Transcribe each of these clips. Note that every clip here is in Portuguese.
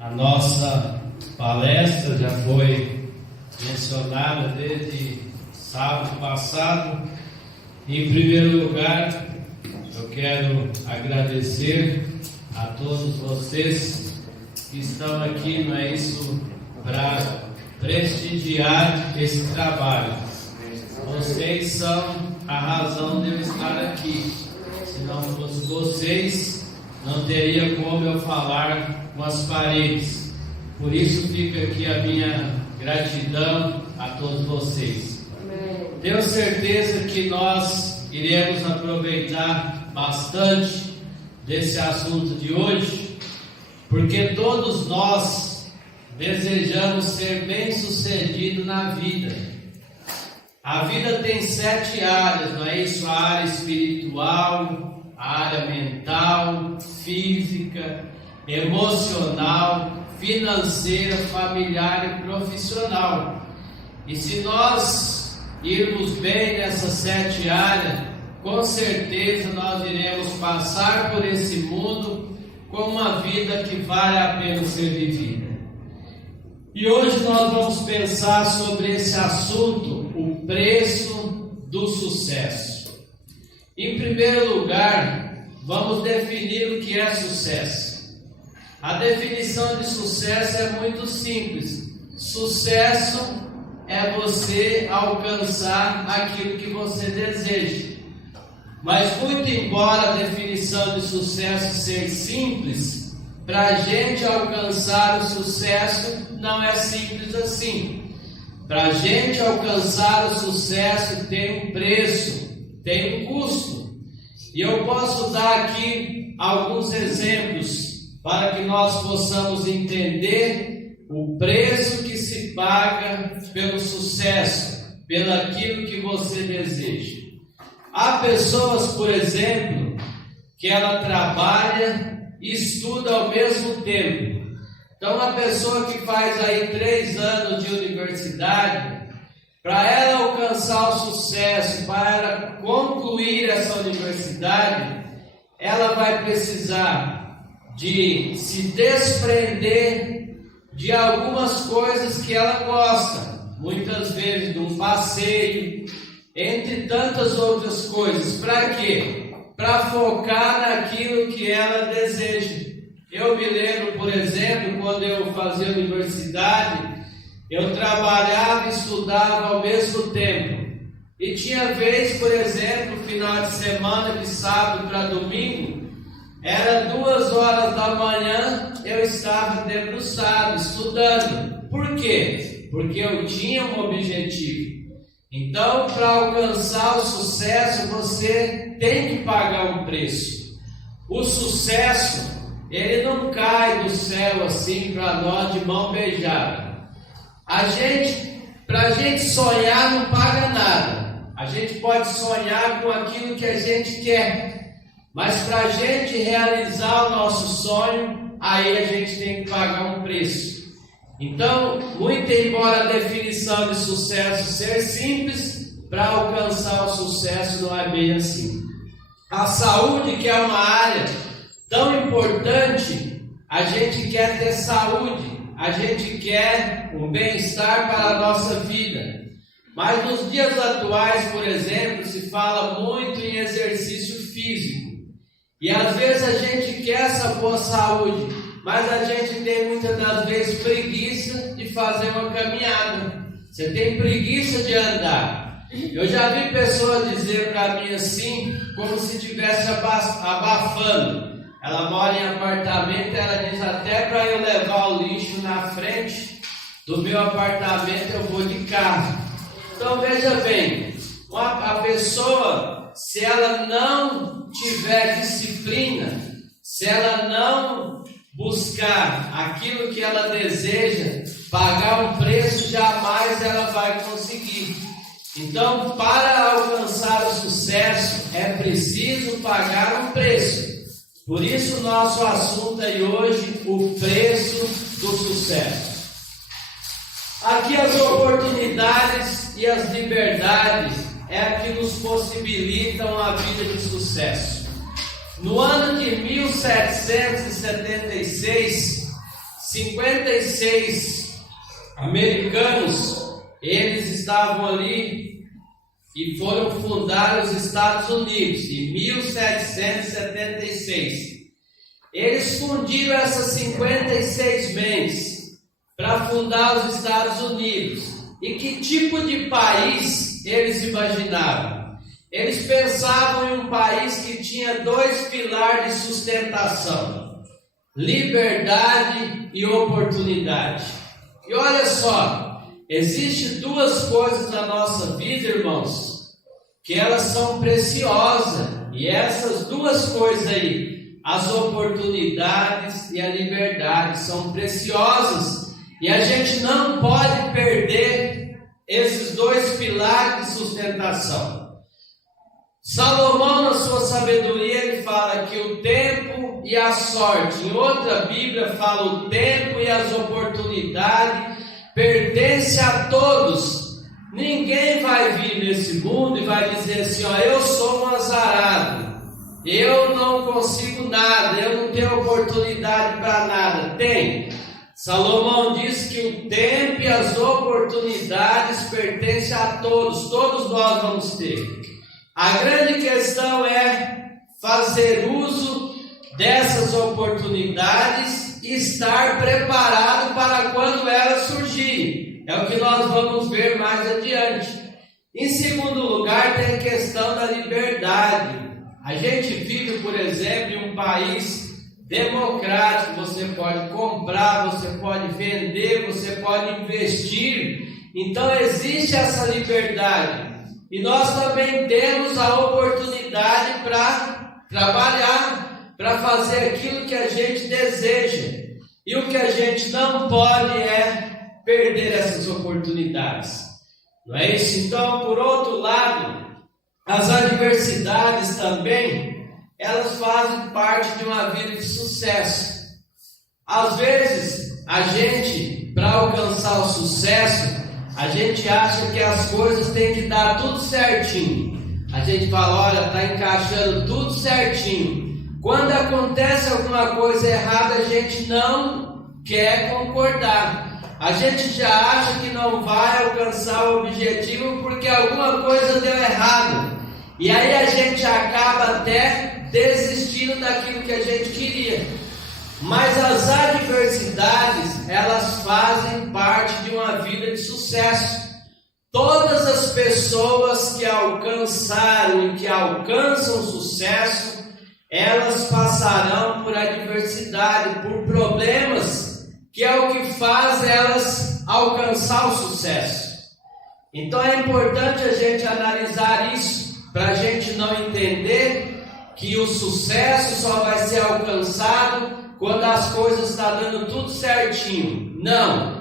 A nossa palestra já foi mencionada desde sábado passado. Em primeiro lugar, eu quero agradecer a todos vocês que estão aqui, não é isso, para prestigiar esse trabalho. Vocês são a razão de eu estar aqui. Se não fosse vocês, não teria como eu falar com as paredes. Por isso fica aqui a minha gratidão a todos vocês. Tenho certeza que nós iremos aproveitar bastante desse assunto de hoje, porque todos nós desejamos ser bem-sucedidos na vida. A vida tem 7 áreas, não é isso? A área espiritual, a área mental, física, emocional, financeira, familiar e profissional. E se nós irmos bem nessas 7 áreas, com certeza nós iremos passar por esse mundo com uma vida que vale a pena ser vivida. E hoje nós vamos pensar sobre esse assunto, o preço do sucesso. Em primeiro lugar, vamos definir o que é sucesso. A definição de sucesso é muito simples. Sucesso é você alcançar aquilo que você deseja. Mas muito embora a definição de sucesso seja simples, para a gente alcançar o sucesso não é simples assim. Para a gente alcançar o sucesso tem um preço, tem um custo. E eu posso dar aqui alguns exemplos para que nós possamos entender o preço que se paga pelo sucesso, pelo aquilo que você deseja. Há pessoas, por exemplo, que ela trabalha e estuda ao mesmo tempo. Então, uma pessoa que faz aí 3 anos de universidade, para ela alcançar o sucesso, para ela concluir essa universidade, ela vai precisar de se desprender de algumas coisas que ela gosta, muitas vezes de um passeio, entre tantas outras coisas. Para quê? Para focar naquilo que ela deseja. Eu me lembro, por exemplo, quando eu fazia universidade, eu trabalhava e estudava ao mesmo tempo. E tinha vez, por exemplo, final de semana, de sábado para domingo, era 2 horas da manhã, eu estava debruçado, estudando. Por quê? Porque eu tinha um objetivo. Então, para alcançar o sucesso, você tem que pagar um preço. O sucesso, ele não cai do céu assim para nós de mão beijada. Para a gente sonhar não paga nada. A gente pode sonhar com aquilo que a gente quer, mas para a gente realizar o nosso sonho, aí a gente tem que pagar um preço. Então, muito embora a definição de sucesso seja simples, para alcançar o sucesso não é bem assim. A saúde, que é uma área tão importante, a gente quer ter saúde, a gente quer um bem-estar para a nossa vida. Mas nos dias atuais, por exemplo, se fala muito em exercício físico. E às vezes a gente quer essa boa saúde, mas a gente tem muitas das vezes preguiça de fazer uma caminhada. Você tem preguiça de andar. Eu já vi pessoas dizer para mim assim, como se estivesse abafando. Ela mora em apartamento, ela diz: até para eu levar o lixo na frente do meu apartamento eu vou de carro. Então veja bem, a pessoa, se ela não tiver disciplina, se ela não buscar aquilo que ela deseja, pagar um preço, jamais ela vai conseguir. Então, para alcançar o sucesso, é preciso pagar um preço. Por isso, nosso assunto aí hoje, o preço do sucesso. Aqui as oportunidades e as liberdades é que nos possibilitam a vida de sucesso. No ano de 1776, 56 americanos, eles estavam ali e foram fundar os Estados Unidos em 1776. Eles fundiram essas 56 mentes para fundar os Estados Unidos. E que tipo de país eles imaginavam? Eles pensavam em um país que tinha 2 pilares de sustentação: liberdade e oportunidade. E olha só, existem 2 coisas na nossa vida, irmãos, que elas são preciosas. E essas 2 coisas aí, as oportunidades e a liberdade, são preciosas. E a gente não pode perder esses 2 pilares de sustentação. Salomão, na sua sabedoria, ele fala que o tempo e a sorte, em outra Bíblia fala o tempo e as oportunidades pertencem a todos. Ninguém vai vir nesse mundo e vai dizer assim: ó, eu sou um azarado, eu não consigo nada, eu não tenho oportunidade para nada. Tem. Salomão diz que o tempo e as oportunidades pertencem a todos, todos nós vamos ter. A grande questão é fazer uso dessas oportunidades e estar preparado para quando elas surgirem. É o que nós vamos ver mais adiante. Em segundo lugar, tem a questão da liberdade. A gente vive, por exemplo, em um país democrático. Você pode comprar, você pode vender, você pode investir. Então existe essa liberdade. E nós também temos a oportunidade para trabalhar, para fazer aquilo que a gente deseja. E o que a gente não pode é perder essas oportunidades. Não é isso? Então, por outro lado, as adversidades também, elas fazem parte de uma vida de sucesso. Às vezes, a gente, para alcançar o sucesso, a gente acha que as coisas têm que dar tudo certinho. A gente fala: olha, está encaixando tudo certinho. Quando acontece alguma coisa errada, a gente não quer concordar. A gente já acha que não vai alcançar o objetivo porque alguma coisa deu errado. E aí a gente acaba até desistindo daquilo que a gente queria. Mas as adversidades, elas fazem parte de uma vida de sucesso. Todas as pessoas que alcançaram e que alcançam sucesso, elas passarão por adversidade, por problemas, que é o que faz elas alcançar o sucesso. Então é importante a gente analisar isso, para a gente não entender que o sucesso só vai ser alcançado quando as coisas estão dando tudo certinho. Não.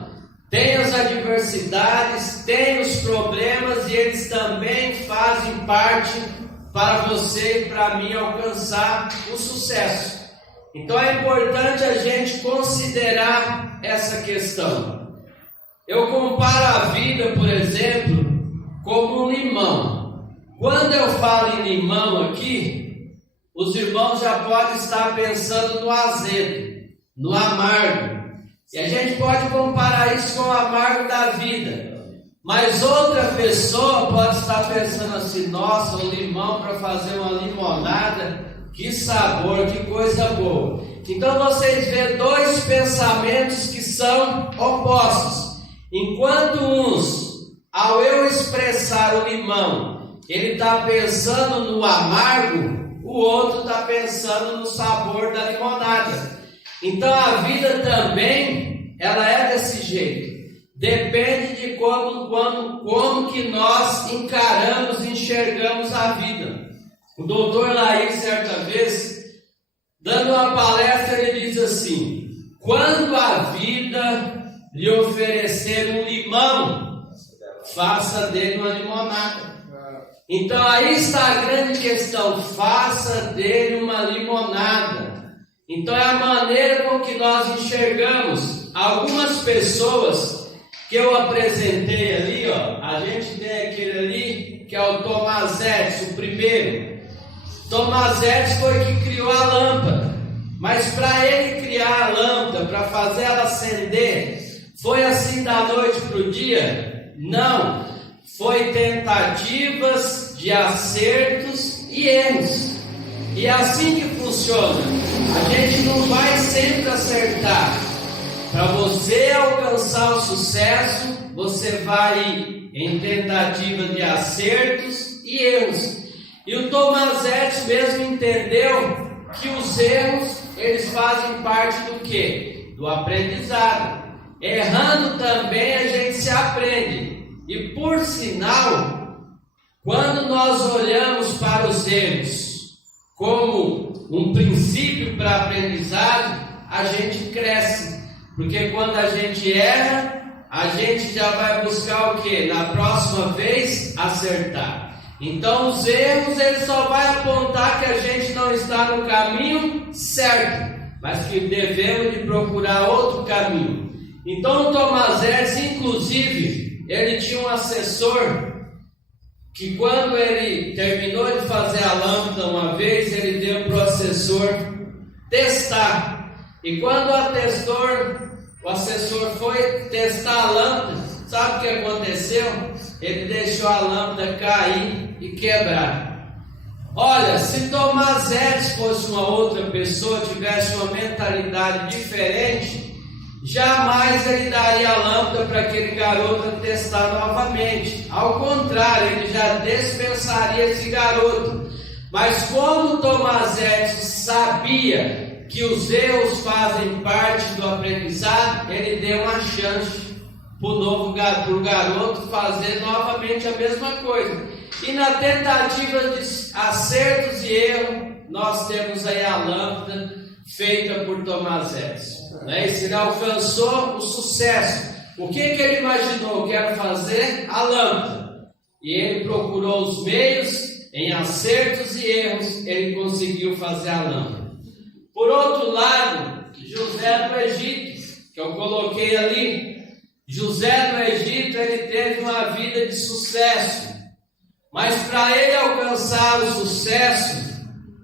Tem as adversidades, tem os problemas, e eles também fazem parte para você e para mim alcançar o sucesso. Então é importante a gente considerar essa questão. Eu comparo a vida, por exemplo, como um limão. Quando eu falo em limão aqui, os irmãos já podem estar pensando no azedo, no amargo. E a gente pode comparar isso com o amargo da vida. Mas outra pessoa pode estar pensando assim: nossa, o limão para fazer uma limonada, que sabor, que coisa boa. Então vocês vêem 2 pensamentos que são opostos. Enquanto uns, ao eu expressar o limão, ele está pensando no amargo, o outro está pensando no sabor da limonada. Então a vida também, ela é desse jeito. Depende de como que nós encaramos e enxergamos a vida. O doutor Laís, certa vez, dando uma palestra, ele diz assim: quando a vida lhe oferecer um limão, faça dele uma limonada. Então aí está a grande questão: faça dele uma limonada. Então é a maneira com que nós enxergamos. Algumas pessoas que eu apresentei ali, ó, a gente tem aquele ali que é o Thomas Edison, o primeiro. Thomas Edison foi que criou a lâmpada. Mas para ele criar a lâmpada, para fazer ela acender, foi assim da noite para o dia? Não. Foi tentativas de acertos e erros. E é assim que funciona. A gente não vai sempre acertar. Para você alcançar o sucesso, você vai em tentativa de acertos e erros. E o Thomas Edison mesmo entendeu que os erros, eles fazem parte do quê? Do aprendizado. Errando também a gente se aprende. E por sinal, quando nós olhamos para os erros como um princípio para aprendizado, a gente cresce. Porque quando a gente erra, a gente já vai buscar o quê? Na próxima vez, acertar. Então os erros, ele só vai apontar que a gente não está no caminho certo, mas que devemos de procurar outro caminho. Então o Thomas Edison, inclusive, ele tinha um assessor que quando ele terminou de fazer a lâmpada uma vez, ele deu para o assessor testar. E quando o assessor foi testar a lâmpada, sabe o que aconteceu? Ele deixou a lâmpada cair e quebrar. Olha, se Thomas Edison fosse uma outra pessoa, tivesse uma mentalidade diferente, jamais ele daria a lâmpada para aquele garoto testar novamente. Ao contrário, ele já dispensaria esse garoto. Mas como Thomas Edison sabia que os erros fazem parte do aprendizado, ele deu uma chance para o garoto fazer novamente a mesma coisa. E na tentativa de acertos e erros, nós temos aí a lâmpada feita por Thomas Edison. E se ele alcançou o sucesso, o que ele imaginou? Quero fazer a lâmpada. E ele procurou os meios em acertos e erros, ele conseguiu fazer a lâmpada. Por outro lado, José do Egito, que eu coloquei ali, José do Egito, ele teve uma vida de sucesso, mas para ele alcançar o sucesso,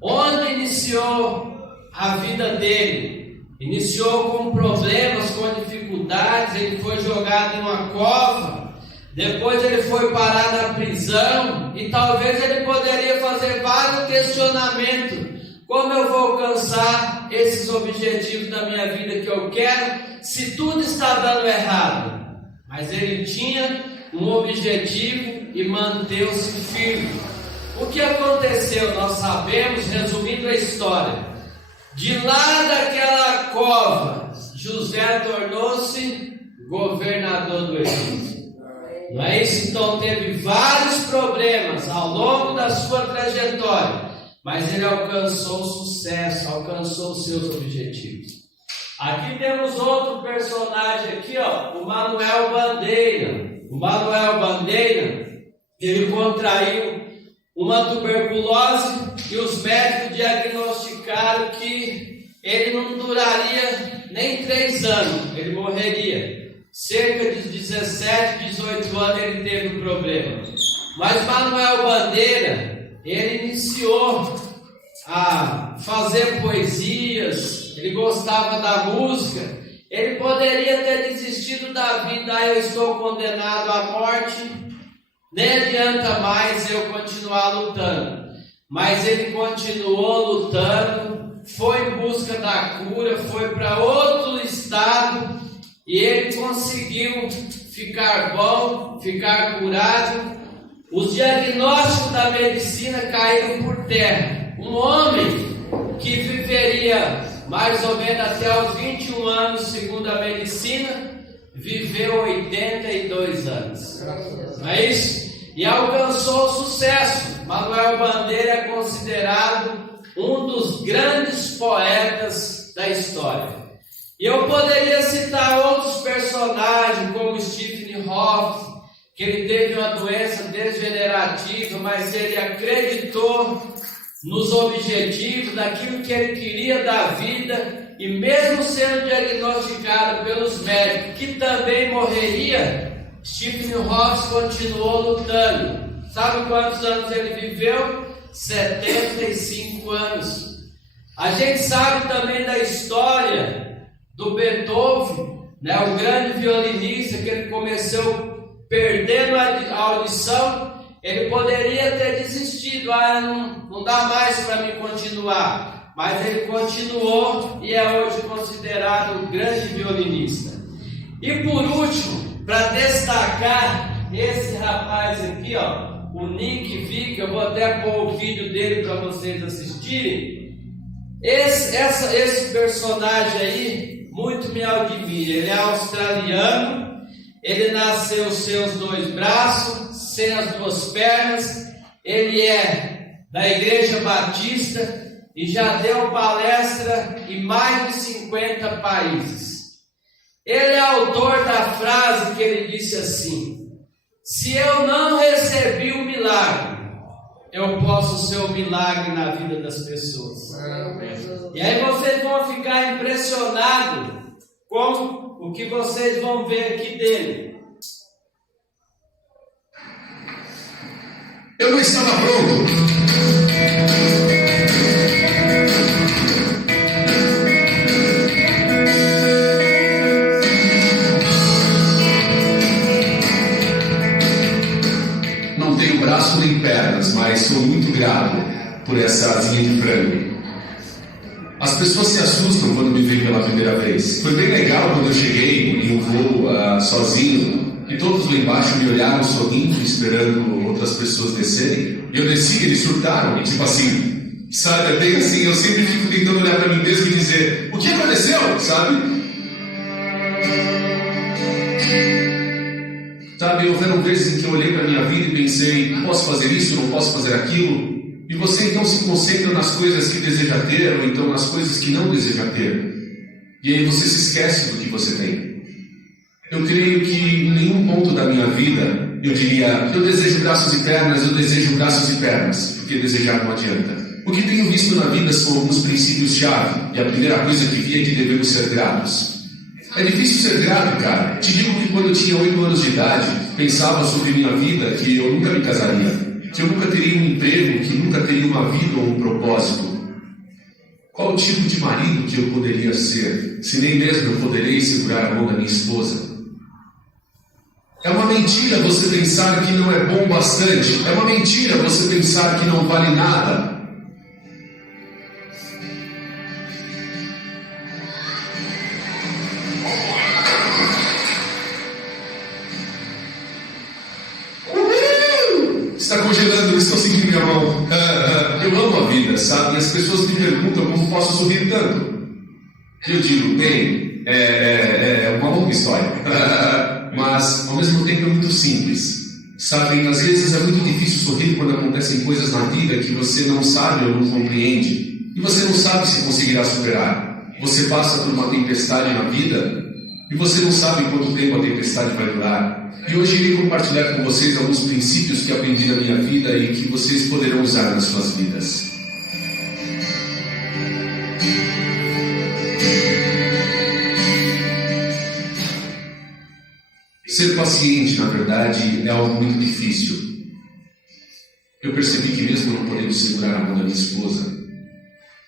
onde iniciou a vida dele? Iniciou com problemas, com dificuldades, ele foi jogado em uma cova, depois ele foi parar na prisão, e talvez ele poderia fazer vários questionamentos. Como eu vou alcançar esses objetivos da minha vida que eu quero, se tudo está dando errado? Mas ele tinha um objetivo e manteve-se firme. O que aconteceu? Nós sabemos, resumindo a história. De lá daquela cova, José tornou-se governador do Egito. Não é isso? Então teve vários problemas ao longo da sua trajetória, mas ele alcançou sucesso, alcançou os seus objetivos. Aqui temos outro personagem aqui, o Manuel Bandeira. O Manuel Bandeira, ele contraiu uma tuberculose e os médicos diagnosticaram que ele não duraria nem 3 anos, ele morreria. Cerca de 17, 18 anos ele teve um problema. Mas Manuel Bandeira, ele iniciou a fazer poesias, ele gostava da música, ele poderia ter desistido da vida. Eu estou condenado à morte, nem adianta mais eu continuar lutando. Mas ele continuou lutando, foi em busca da cura, foi para outro estado e ele conseguiu ficar bom, ficar curado. Os diagnósticos da medicina caíram por terra. Um homem que viveria mais ou menos até os 21 anos, segundo a medicina, viveu 82 anos. Não é isso? E alcançou sucesso. Manuel Bandeira é considerado um dos grandes poetas da história. E eu poderia citar outros personagens, como Stephen Hawking, que ele teve uma doença degenerativa, mas ele acreditou nos objetivos, daquilo que ele queria da vida, e mesmo sendo diagnosticado pelos médicos que também morreria, Stephen Hawking continuou lutando. Sabe quantos anos ele viveu? 75 anos. A gente sabe também da história do Beethoven, né, o grande violinista, que ele começou perdendo a audição. Ele poderia ter desistido, não dá mais para mim continuar, mas ele continuou e é hoje considerado um grande violinista. E por último, para destacar esse rapaz aqui, ó, o Nick Vick, eu vou até pôr o vídeo dele para vocês assistirem. Esse personagem aí muito me admira. Ele é australiano, ele nasceu sem os 2 braços, sem as 2 pernas, ele é da Igreja Batista e já deu palestra em mais de 50 países. Ele é autor da frase que ele disse assim: se eu não recebi o milagre, eu posso ser o milagre na vida das pessoas. E aí vocês vão ficar impressionados com o que vocês vão ver aqui dele. Eu não estava pronto. Não tenho braço nem pernas, mas sou muito grato por essa asinha de frango. As pessoas se assustam quando me veem pela primeira vez. Foi bem legal quando eu cheguei em um voo sozinho. E todos lá embaixo me olharam sorrindo, esperando outras pessoas descerem. E eu desci, eles surtaram, tipo assim, sabe? É bem assim, eu sempre fico tentando olhar para mim mesmo e dizer: o que aconteceu, sabe? Sabe, houveram vezes em que eu olhei para minha vida e pensei: posso fazer isso, não posso fazer aquilo? E você então se concentra nas coisas que deseja ter, ou então nas coisas que não deseja ter. E aí você se esquece do que você tem. Eu creio que em nenhum ponto da minha vida eu diria: eu desejo braços e pernas, eu desejo braços e pernas, porque desejar não adianta. O que tenho visto na vida são alguns princípios-chave, e a primeira coisa que vi é que devemos ser gratos. É difícil ser grato, cara. Te digo que quando eu tinha 8 anos de idade, pensava sobre minha vida que eu nunca me casaria, que eu nunca teria um emprego, que nunca teria uma vida ou um propósito. Qual o tipo de marido que eu poderia ser, se nem mesmo eu poderei segurar a mão da minha esposa? É uma mentira você pensar que não é bom bastante. É uma mentira você pensar que não vale nada. Está congelando, eu estou sentindo minha mão. Eu amo a vida, sabe? E as pessoas me perguntam como posso sorrir tanto. Eu digo: bem, é uma longa história. Mas ao mesmo tempo é muito simples. Sabem, às vezes é muito difícil sorrir quando acontecem coisas na vida que você não sabe ou não compreende. E você não sabe se conseguirá superar. Você passa por uma tempestade na vida e você não sabe quanto tempo a tempestade vai durar. E hoje irei compartilhar com vocês alguns princípios que aprendi na minha vida e que vocês poderão usar nas suas vidas. Ser paciente, na verdade, é algo muito difícil. Eu percebi que mesmo não podendo segurar a mão da minha esposa,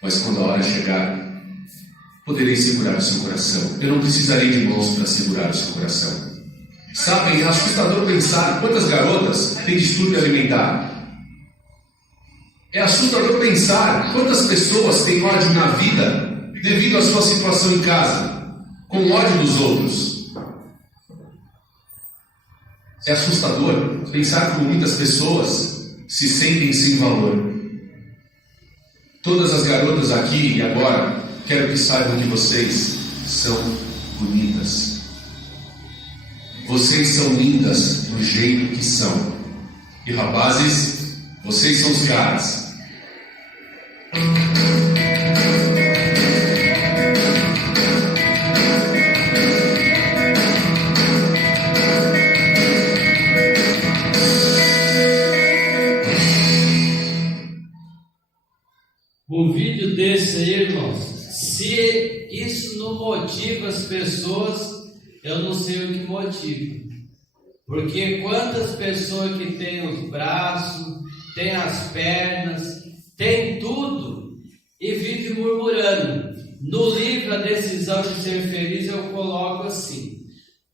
mas quando a hora chegar, poderei segurar o seu coração. Eu não precisarei de mãos para segurar o seu coração. Sabem, é assustador pensar quantas garotas têm distúrbio alimentar. É assustador pensar quantas pessoas têm ódio na vida devido à sua situação em casa, com ódio dos outros. É assustador pensar como muitas pessoas se sentem sem valor. Todas as garotas aqui e agora, quero que saibam que vocês são bonitas. Vocês são lindas do jeito que são. E rapazes, vocês são os caras. Um vídeo desse aí, irmãos, se isso não motiva as pessoas, eu não sei o que motiva. Porque quantas pessoas que têm os braços, têm as pernas, têm tudo, e vive murmurando. No livro A Decisão de Ser Feliz eu coloco assim: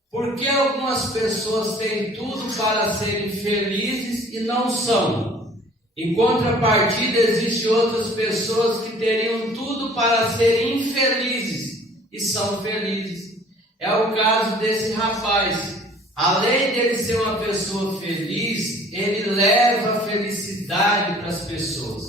por que algumas pessoas têm tudo para serem felizes e não são? Em contrapartida, existem outras pessoas que teriam tudo para serem infelizes e são felizes. É o caso desse rapaz. Além dele ser uma pessoa feliz, ele leva a felicidade para as pessoas.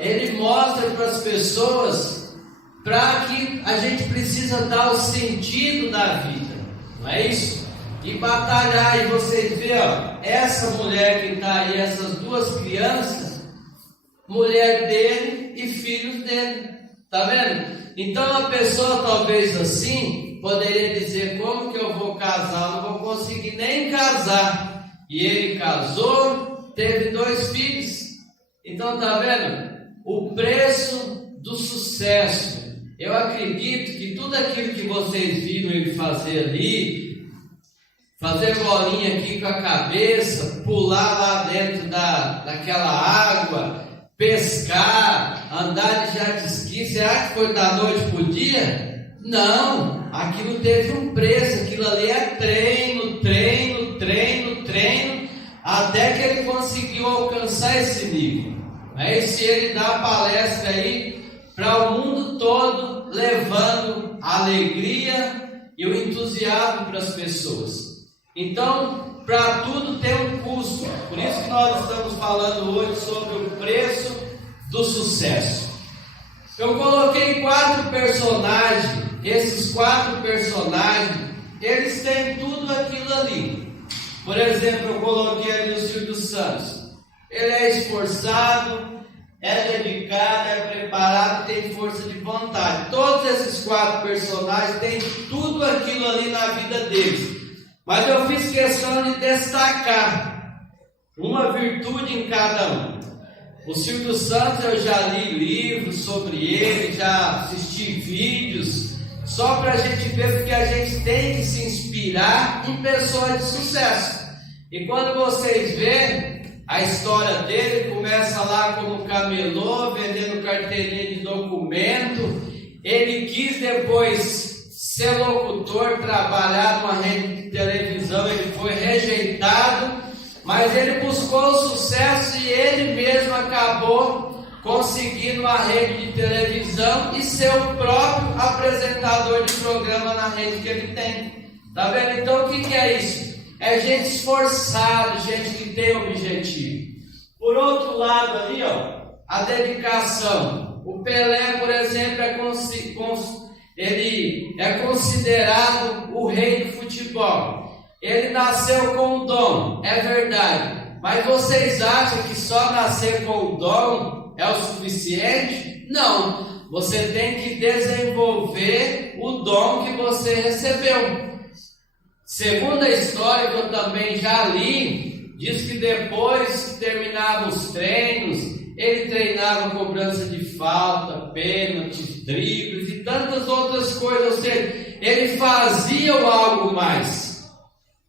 Ele mostra para as pessoas para que a gente precisa dar o sentido da vida, não é isso? E batalhar. E vocês veem, ó, essa mulher que está aí, essas duas crianças, mulher dele e filhos dele, tá vendo? Então a pessoa talvez assim poderia dizer: como que eu vou casar? Eu não vou conseguir nem casar. E ele casou, teve 2 filhos. Então tá vendo? O preço do sucesso. Eu acredito que tudo aquilo que vocês viram ele fazer ali, fazer bolinha aqui com a cabeça, pular lá dentro daquela água, pescar, andar de jet ski, será que foi da noite para o dia? Não, aquilo teve um preço, aquilo ali é treino, até que ele conseguiu alcançar esse nível. Aí se ele dá palestra aí para o mundo todo, levando a alegria e o entusiasmo para as pessoas. Então, para tudo tem um custo. Por isso que nós estamos falando hoje sobre o preço do sucesso. Eu coloquei 4 personagens. Esses 4 personagens, eles têm tudo aquilo ali. Por exemplo, eu coloquei ali o Silvio Santos. Ele é esforçado, é dedicado, é preparado, tem força de vontade. Todos esses 4 personagens têm tudo aquilo ali na vida deles. Mas eu fiz questão de destacar uma virtude em cada um. O Silvio Santos, eu já li livros sobre ele, já assisti vídeos, só para a gente ver, porque a gente tem que se inspirar em pessoas de sucesso. E quando vocês verem a história dele, começa lá como camelô, vendendo carteirinha de documento. Ele quis depois ser locutor, trabalhar numa rede de televisão, ele foi rejeitado, mas ele buscou o sucesso e ele mesmo acabou conseguindo uma rede de televisão e ser o próprio apresentador de programa na rede que ele tem. Tá vendo? Então o que é isso? É gente esforçada, gente que tem objetivo. Por outro lado ali, ó, a dedicação. O Pelé, por exemplo, ele é considerado o rei do futebol. Ele nasceu com o dom, é verdade. Mas vocês acham que só nascer com o dom é o suficiente? Não. Você tem que desenvolver o dom que você recebeu. Segundo a história que eu também já li, diz que depois que terminava os treinos, ele treinava cobrança de falta, pênaltis, dribles e tantas outras coisas. Ou seja, ele fazia o algo mais.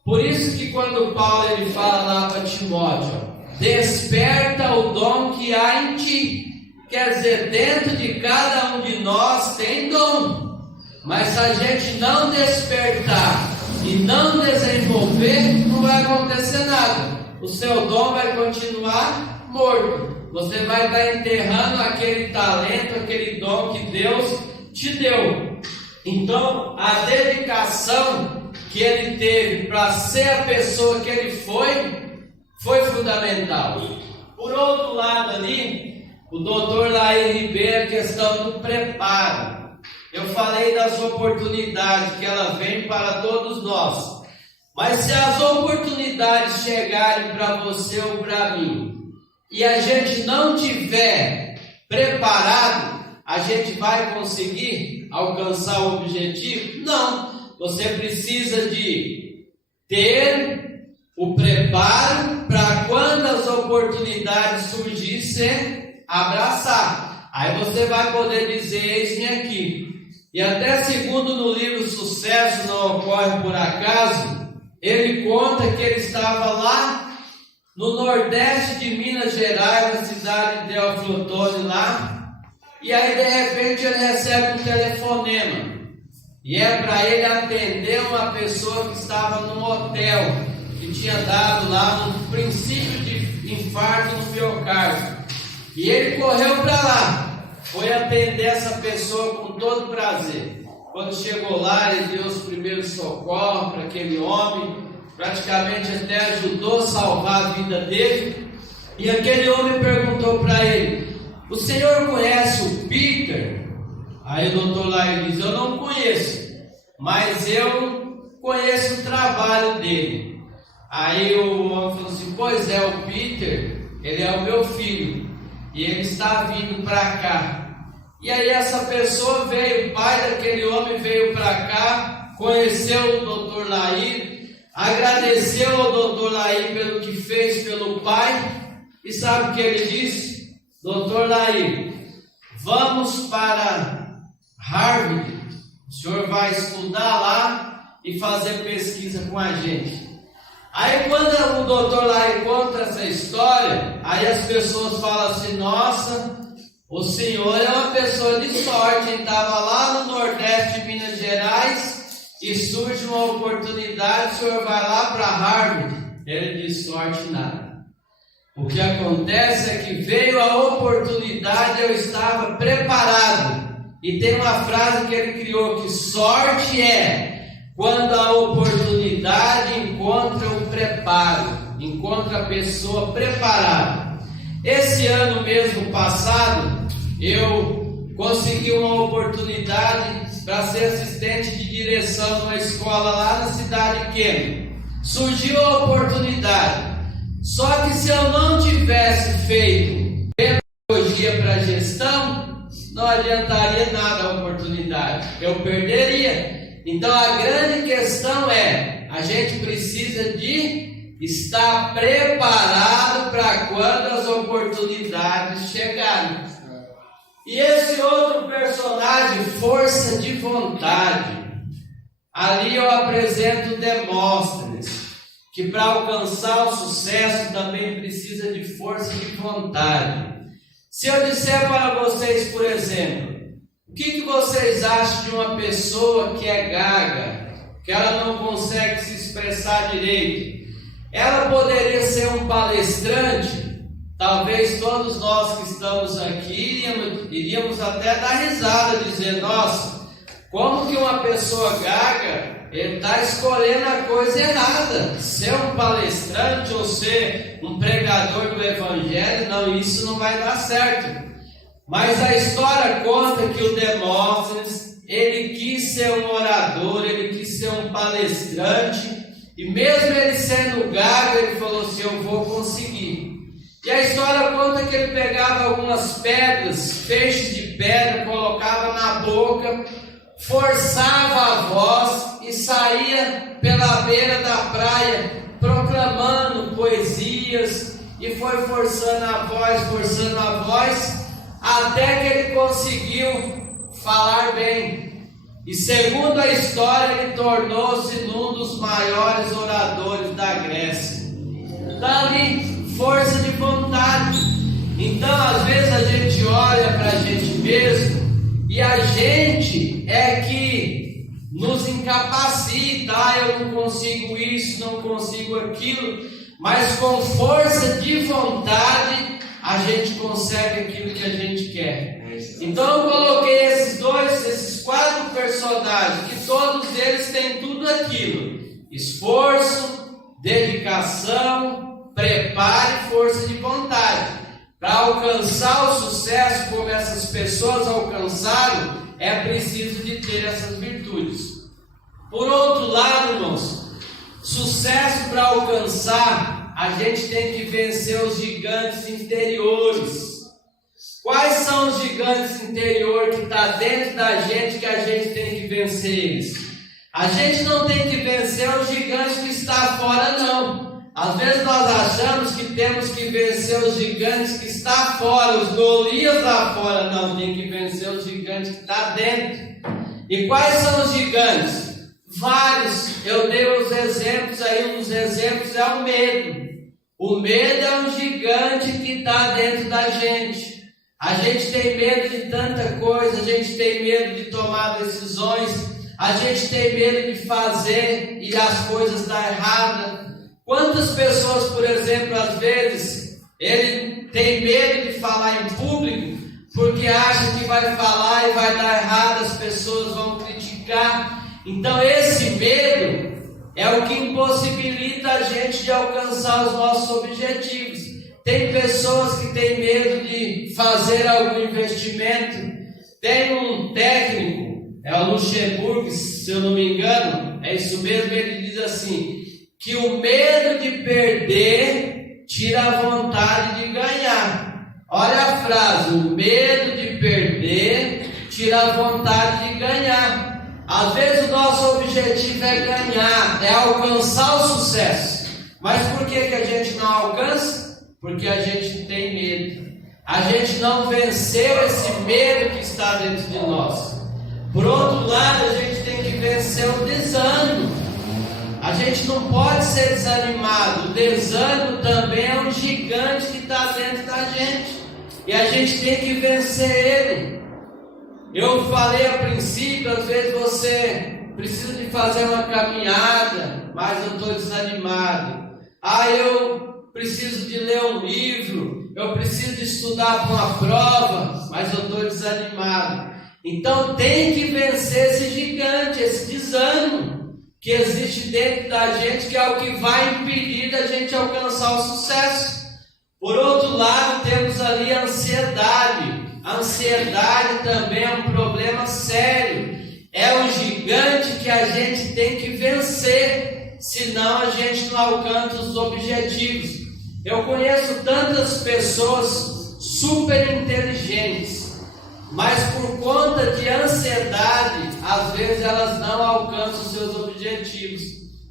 Por isso que quando Paulo ele fala lá para Timóteo, desperta o dom que há em ti. Quer dizer, dentro de cada um de nós tem dom. Mas se a gente não despertar e não desenvolver, não vai acontecer nada. O seu dom vai continuar morto. Você vai estar enterrando aquele talento, aquele dom que Deus te deu. Então, a dedicação que ele teve para ser a pessoa que ele foi fundamental. Por outro lado ali, o doutor Laí Ribeiro, questão do preparo. Eu falei das oportunidades que ela vem para todos nós. Mas se as oportunidades chegarem para você ou para mim, e a gente não tiver preparado, a gente vai conseguir alcançar o objetivo? Não. Você precisa de ter o preparo para quando as oportunidades surgirem, você abraçar. Aí você vai poder dizer: eis-me aqui. E até segundo no livro Sucesso Não Ocorre Por Acaso, ele conta que ele estava lá no nordeste de Minas Gerais, na cidade de Teófilo Otoni lá, E aí de repente ele recebe um telefonema. E é para ele atender uma pessoa que estava num hotel, que tinha dado lá um princípio de infarto no miocárdio. E ele correu para lá, foi atender essa pessoa com todo prazer. Quando chegou lá, ele deu os primeiros socorros para aquele homem, praticamente até ajudou a salvar a vida dele. E aquele homem perguntou para ele: o senhor conhece o Peter? Aí o doutor Lair diz: eu não conheço, mas eu conheço o trabalho dele. Aí o homem falou assim: pois é, o Peter, ele é o meu filho, e ele está vindo para cá. E aí essa pessoa veio, o pai daquele homem veio para cá, conheceu o doutor Lair, agradeceu ao doutor Lair pelo que fez pelo pai, e sabe o que ele disse? Doutor Lair, vamos para Harvard, o senhor vai estudar lá e fazer pesquisa com a gente. Aí quando o doutor Lair conta essa história, aí as pessoas falam assim: nossa, o senhor é uma pessoa de sorte, ele estava lá no Nordeste de Minas Gerais e surge uma oportunidade, o senhor vai lá para Harvard. Ele diz: sorte nada. O que acontece é que veio a oportunidade, eu estava preparado. E tem uma frase que ele criou, que sorte é quando a oportunidade encontra o preparo, encontra a pessoa preparada. Esse ano mesmo passado, eu consegui uma oportunidade para ser assistente de direção numa escola lá na cidade de Quênia. Surgiu a oportunidade. Só que se eu não tivesse feito pedagogia para gestão, não adiantaria nada a oportunidade, eu perderia. Então a grande questão é, a gente precisa de estar preparado para quando as oportunidades chegarem. E esse outro personagem, força de vontade, ali eu apresento Demóstenes, que para alcançar o sucesso também precisa de força de vontade. Se eu disser para vocês, por exemplo, o que vocês acham de uma pessoa que é gaga, que ela não consegue se expressar direito? Ela poderia ser um palestrante? Talvez todos nós que estamos aqui iríamos até dar risada, dizer: nossa, como que uma pessoa gaga, ele está escolhendo a coisa errada, ser um palestrante ou ser um pregador do evangelho, não, isso não vai dar certo. Mas a história conta que o Demóstenes, ele quis ser um orador, ele quis ser um palestrante, e mesmo ele sendo gago, ele falou assim: eu vou conseguir. E a história conta que ele pegava algumas pedras, feixes de pedra, colocava na boca, forçava a voz e saía pela beira da praia proclamando poesias, e foi forçando a voz, até que ele conseguiu falar bem. E segundo a história, ele tornou-se um dos maiores oradores da Grécia. Dali, força de vontade. Então, às vezes a gente olha para a gente mesmo e a gente é que nos incapacita. Eu não consigo isso, não consigo aquilo. Mas com força de vontade a gente consegue aquilo que a gente quer. Então eu coloquei esses 4 personagens, que todos eles têm tudo aquilo: esforço, dedicação, preparo e força de vontade. Para alcançar o sucesso como essas pessoas alcançaram, é preciso de ter essas virtudes. Por outro lado, irmãos, sucesso para alcançar, a gente tem que vencer os gigantes interiores. Quais são os gigantes interiores que estão dentro da gente, que a gente tem que vencer eles? A gente não tem que vencer os gigantes que estão fora, não. Às vezes nós achamos que temos que vencer os gigantes que estão fora, os Golias lá fora. Não, tem que vencer os gigantes que estão dentro. E quais são os gigantes? Vários. Eu dei os exemplos aí, um dos exemplos é o medo. O medo é um gigante que está dentro da gente. A gente tem medo de tanta coisa, a gente tem medo de tomar decisões, a gente tem medo de fazer e as coisas dar errado. Quantas pessoas, por exemplo, às vezes, ele tem medo de falar em público, porque acha que vai falar e vai dar errado, as pessoas vão criticar. Então esse medo é o que impossibilita a gente de alcançar os nossos objetivos. Tem pessoas que têm medo de fazer algum investimento. Tem um técnico, é o Luxemburgo, se eu não me engano, é isso mesmo, ele diz assim, que o medo de perder tira a vontade de ganhar. Olha a frase, o medo de perder tira a vontade de ganhar. Às vezes o nosso objetivo é ganhar, é alcançar o sucesso. Mas por que a gente não alcança? Porque a gente tem medo. A gente não venceu esse medo que está dentro de nós. Por outro lado, a gente tem que vencer o desânimo. A gente não pode ser desanimado. O desânimo também é um gigante que está dentro da gente. E a gente tem que vencer ele. Eu falei a princípio, às vezes você precisa de fazer uma caminhada, mas eu estou desanimado. Eu preciso de ler um livro, eu preciso de estudar para uma prova, mas eu estou desanimado. Então tem que vencer esse gigante, esse desânimo que existe dentro da gente, que é o que vai impedir da gente alcançar o sucesso. Por outro lado, temos ali a ansiedade. A ansiedade também é um problema sério. É um gigante que a gente tem que vencer, senão a gente não alcança os objetivos. Eu conheço tantas pessoas super inteligentes, mas por conta de ansiedade, às vezes elas não alcançam os seus objetivos.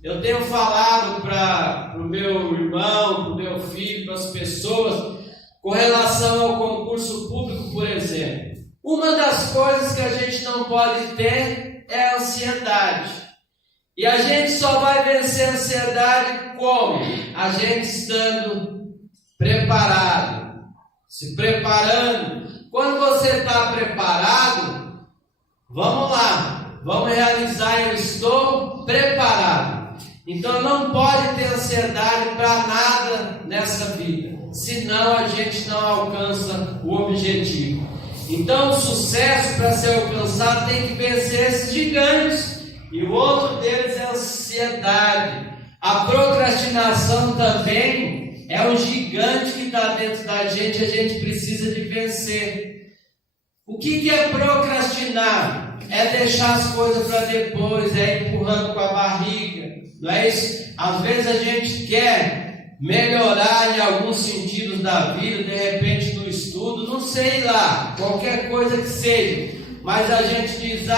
Eu tenho falado para o meu irmão, para o meu filho, para as pessoas, com relação ao concurso público, por exemplo. Uma das coisas que a gente não pode ter é a ansiedade. E a gente só vai vencer a ansiedade como? A gente estando preparado, se preparando. Quando você está preparado, vamos lá, vamos realizar, eu estou preparado. Então não pode ter ansiedade para nada nessa vida, senão a gente não alcança o objetivo. Então o sucesso, para ser alcançado, tem que vencer esses gigantes. E o outro deles é a ansiedade. A procrastinação também é um gigante que está dentro da gente, a gente precisa de vencer. O que é procrastinar? É deixar as coisas para depois, é empurrando com a barriga, não é isso? Às vezes a gente quer melhorar em alguns sentidos da vida, de repente no estudo, não sei lá, qualquer coisa que seja, mas a gente diz,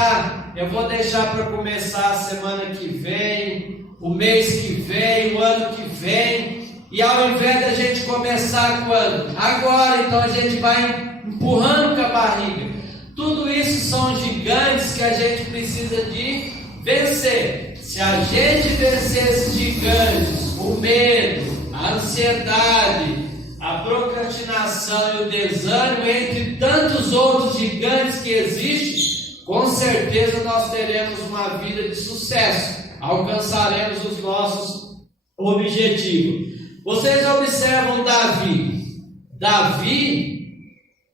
eu vou deixar para começar a semana que vem, o mês que vem, o ano que vem, e ao invés da gente começar quando? Agora, então a gente vai empurrando com a barriga. Tudo isso são gigantes que a gente precisa de vencer. Se a gente vencer esses gigantes, o medo, a ansiedade, a procrastinação e o desânimo, entre tantos outros gigantes que existem, com certeza nós teremos uma vida de sucesso, alcançaremos os nossos objetivos. Vocês observam Davi,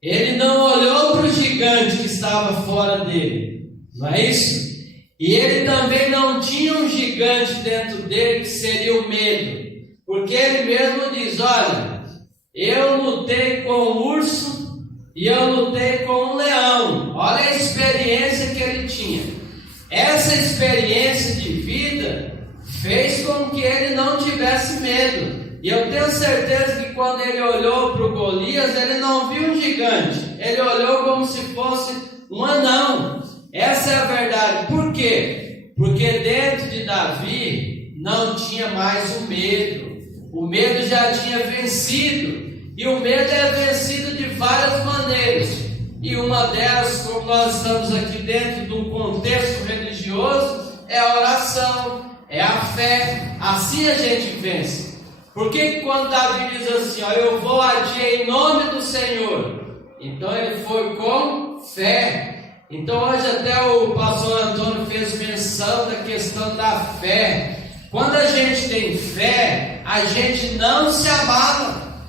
ele não olhou para o gigante que estava fora dele, não é isso? E ele também não tinha um gigante dentro dele que seria o medo, porque ele mesmo diz, olha, eu lutei com o urso e eu lutei com o leão. Olha a experiência que ele tinha. Essa experiência de vida fez com que ele não tivesse medo. E eu tenho certeza que quando ele olhou para o Golias, ele não viu um gigante, ele olhou como se fosse um anão. Essa é a verdade. Por quê? Porque dentro de Davi não tinha mais o medo. O medo já tinha vencido. E o medo é vencido de várias maneiras. E uma delas, como nós estamos aqui dentro de um contexto religioso, é a oração, é a fé. Assim a gente vence. Por que quando Davi diz assim, eu vou agir em nome do Senhor, Então ele foi com fé. Então hoje até o pastor Antônio fez menção da questão da fé. Quando a gente tem fé, a gente não se abala.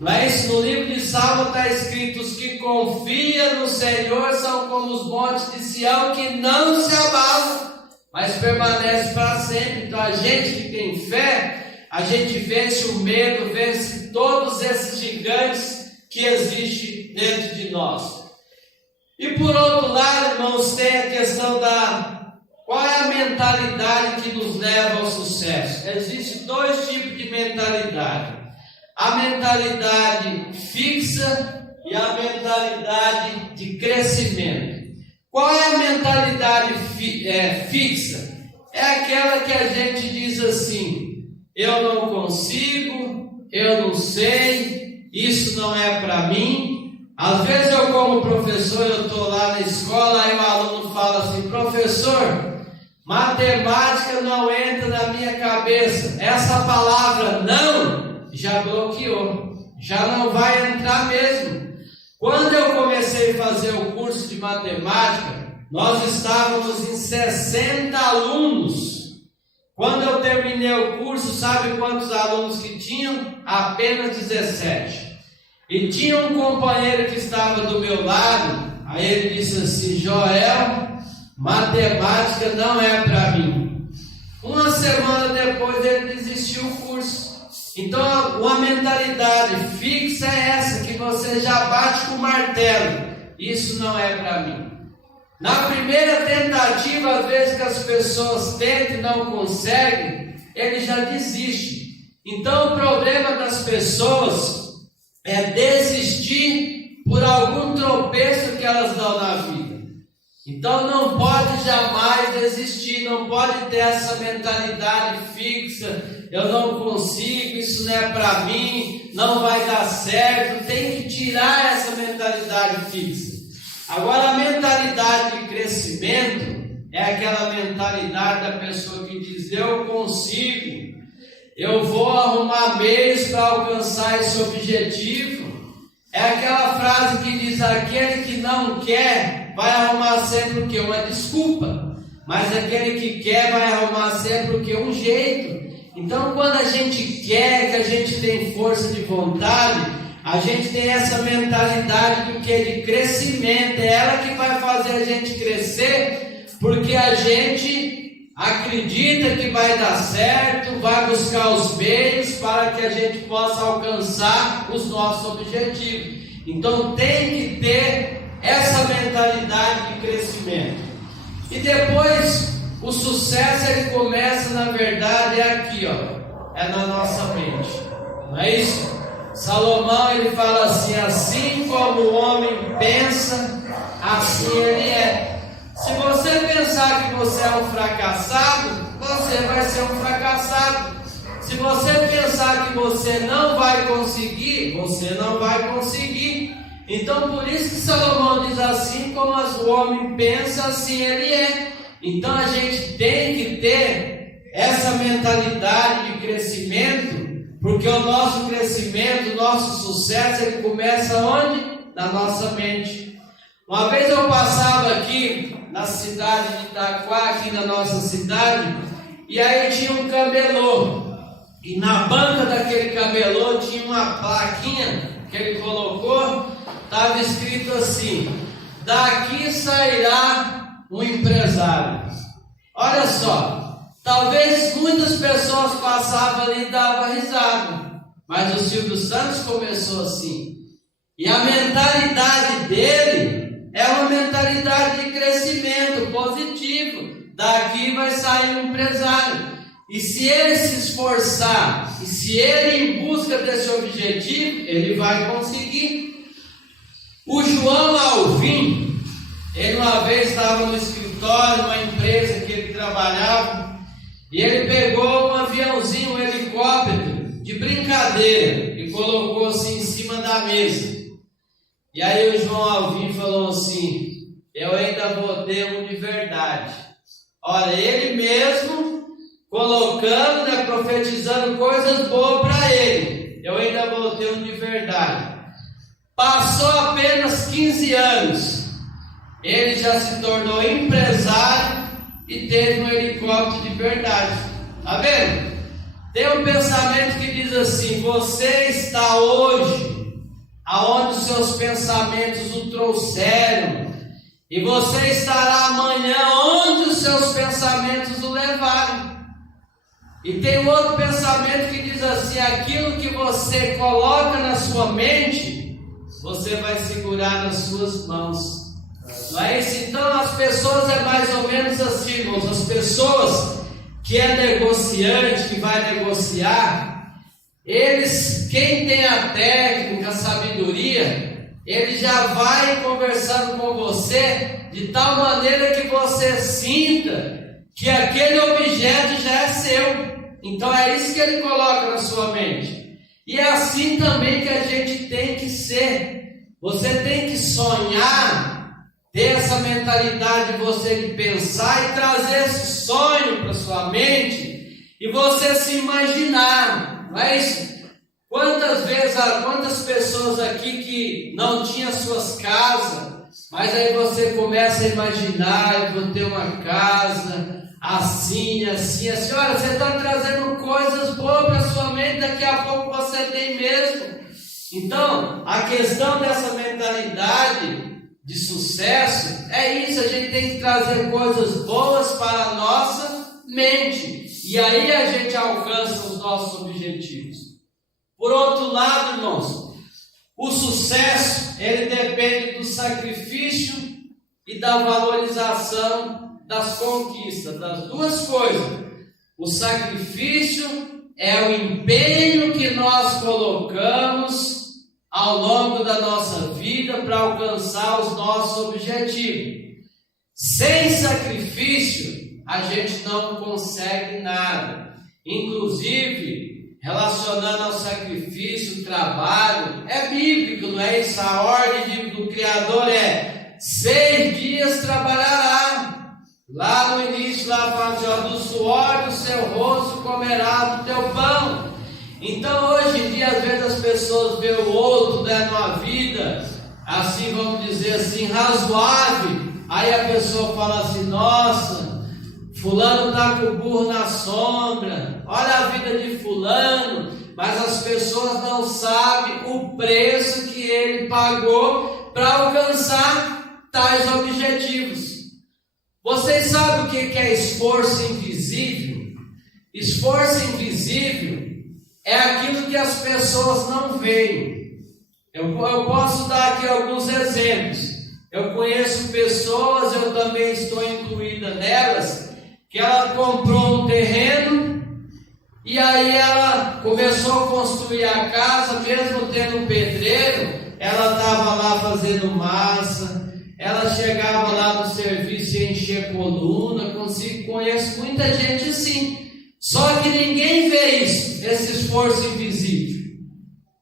Não é isso? No livro de Salmo está escrito: os que confiam no Senhor são como os montes de Sião, que não se abalam, mas permanece para sempre. Então a gente que tem fé, a gente vence o medo, vence todos esses gigantes que existem dentro de nós. E por outro lado, irmãos, tem a questão qual é a mentalidade que nos leva ao sucesso? Existem dois tipos de mentalidade: a mentalidade fixa e a mentalidade de crescimento. Qual é a mentalidade fixa? É aquela que a gente diz assim: eu não consigo, eu não sei, isso não é para mim. Às vezes eu, como professor, eu estou lá na escola, aí o aluno fala assim: professor, matemática não entra na minha cabeça. Essa palavra não já bloqueou, já não vai entrar mesmo. Quando eu comecei a fazer o curso de matemática, nós estávamos em 60 alunos. Quando eu terminei o curso, sabe quantos alunos que tinham? Apenas 17. E tinha um companheiro que estava do meu lado, aí ele disse assim: Joel, matemática não é para mim. Uma semana depois ele desistiu do curso. Então, uma mentalidade fixa é essa, que você já bate com o martelo: isso não é para mim. Na primeira tentativa, às vezes que as pessoas tentam e não conseguem, ele já desiste. Então, o problema das pessoas é desistir por algum tropeço que elas dão na vida. Então não pode jamais desistir, não pode ter essa mentalidade fixa: eu não consigo, isso não é para mim, não vai dar certo. Tem que tirar essa mentalidade fixa. Agora, a mentalidade de crescimento é aquela mentalidade da pessoa que diz: eu consigo, eu vou arrumar meios para alcançar esse objetivo. É aquela frase que diz: aquele que não quer vai arrumar sempre o quê? Uma desculpa. Mas aquele que quer vai arrumar sempre o quê? Um jeito. Então, quando a gente quer, que a gente tem força de vontade, a gente tem essa mentalidade do que? De crescimento. É ela que vai fazer a gente crescer, porque a gente acredita que vai dar certo, vai buscar os meios para que a gente possa alcançar os nossos objetivos. Então tem que ter essa mentalidade de crescimento. E depois o sucesso ele começa, na verdade, é aqui, ó, é na nossa mente. Não é isso? Salomão ele fala assim: assim como o homem pensa, assim ele é. Se você pensar que você é um fracassado, você vai ser um fracassado. Se você pensar que você não vai conseguir, você não vai conseguir. Então, por isso que Salomão diz: assim como o homem pensa, assim ele é. Então, a gente tem que ter essa mentalidade de crescimento, porque o nosso crescimento, o nosso sucesso, ele começa onde? Na nossa mente. Uma vez eu passava aqui na cidade de Itaquá, aqui na nossa cidade, e aí tinha um camelô. E na banca daquele camelô tinha uma plaquinha que ele colocou, estava escrito assim: daqui sairá um empresário. Olha só, talvez muitas pessoas passavam ali e davam risada, mas o Silvio Santos começou assim. E a mentalidade dele é uma mentalidade de crescimento positivo. Daqui vai sair um empresário. E se ele se esforçar, e se ele ir em busca desse objetivo, ele vai conseguir. O João Alvim, ele uma vez estava no escritório, numa empresa que ele trabalhava, e ele pegou um aviãozinho, um helicóptero, de brincadeira, e colocou assim em cima da mesa. E aí o João Alvim falou assim: eu ainda vou ter um de verdade. Olha, ele mesmo colocando, né, profetizando coisas boas para ele. Eu ainda vou ter um de verdade. Passou apenas 15 anos, ele já se tornou empresário e teve um helicóptero de verdade. Tá vendo? Tem um pensamento que diz assim: você está hoje aonde os seus pensamentos o trouxeram, e você estará amanhã onde os seus pensamentos o levarem. E tem um outro pensamento que diz assim: aquilo que você coloca na sua mente, você vai segurar nas suas mãos. Não é isso? Então as pessoas é mais ou menos assim, irmãos. As pessoas que é negociante, que vai negociar, eles, quem tem a técnica, a sabedoria, ele já vai conversando com você de tal maneira que você sinta que aquele objeto já é seu. Então é isso que ele coloca na sua mente. E é assim também que a gente tem que ser. Você tem que sonhar, ter essa mentalidade de você de pensar e trazer esse sonho para sua mente e você se imaginar. Não é isso? Quantas pessoas aqui que não tinham suas casas, mas aí você começa a imaginar: eu vou ter uma casa assim, assim, assim. Olha, você está trazendo coisas boas para sua mente, daqui a pouco você tem mesmo. Então, a questão dessa mentalidade de sucesso é isso: a gente tem que trazer coisas boas para a nossa mente, e aí a gente alcança os nossos objetivos. Por outro lado, irmãos, o sucesso, ele depende do sacrifício e da valorização das conquistas, das duas coisas. O sacrifício é o empenho que nós colocamos ao longo da nossa vida para alcançar os nossos objetivos. Sem sacrifício, a gente não consegue nada. Inclusive, relacionando ao sacrifício, o trabalho, é bíblico, não é isso? A ordem do Criador é: 6 dias trabalhará. Lá no início, lá fala assim, ó: do suor do seu rosto comerá do teu pão. Então hoje em dia, às vezes as pessoas veem o outro, né, numa vida, assim, vamos dizer assim, razoável. Aí a pessoa fala assim: nossa, fulano está com o burro na sombra, olha a vida de fulano. Mas as pessoas não sabem o preço que ele pagou para alcançar tais objetivos. Vocês sabem o que é esforço invisível? Esforço invisível é aquilo que as pessoas não veem. Eu posso dar aqui alguns exemplos. Eu conheço pessoas, eu também estou incluída nelas, que ela comprou um terreno e aí ela começou a construir a casa, mesmo tendo um pedreiro. Ela estava lá fazendo massa, ela chegava lá no serviço e enchia coluna. Conheço muita gente assim. Só que ninguém vê isso, esse esforço invisível.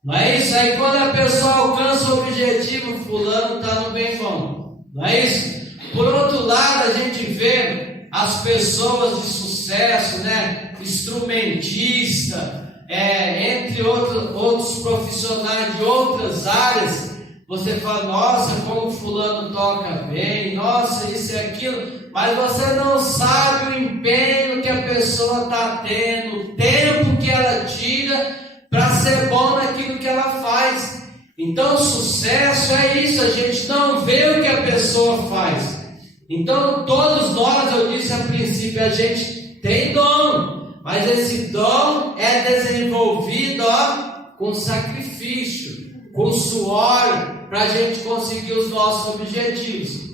Não é isso? Aí quando a pessoa alcança o objetivo, fulano está no bem bom. Não é isso? Por outro lado, a gente vê as pessoas de sucesso, né? Instrumentista, entre outros profissionais de outras áreas. Você fala: nossa, como fulano toca bem, nossa, isso e aquilo. Mas você não sabe o empenho que a pessoa está tendo, o tempo que ela tira para ser bom naquilo que ela faz. Então, sucesso é isso, a gente não vê o que a pessoa faz. Então, todos nós, eu disse a princípio, a gente tem dom, mas esse dom é desenvolvido com sacrifício, com suor, para a gente conseguir os nossos objetivos.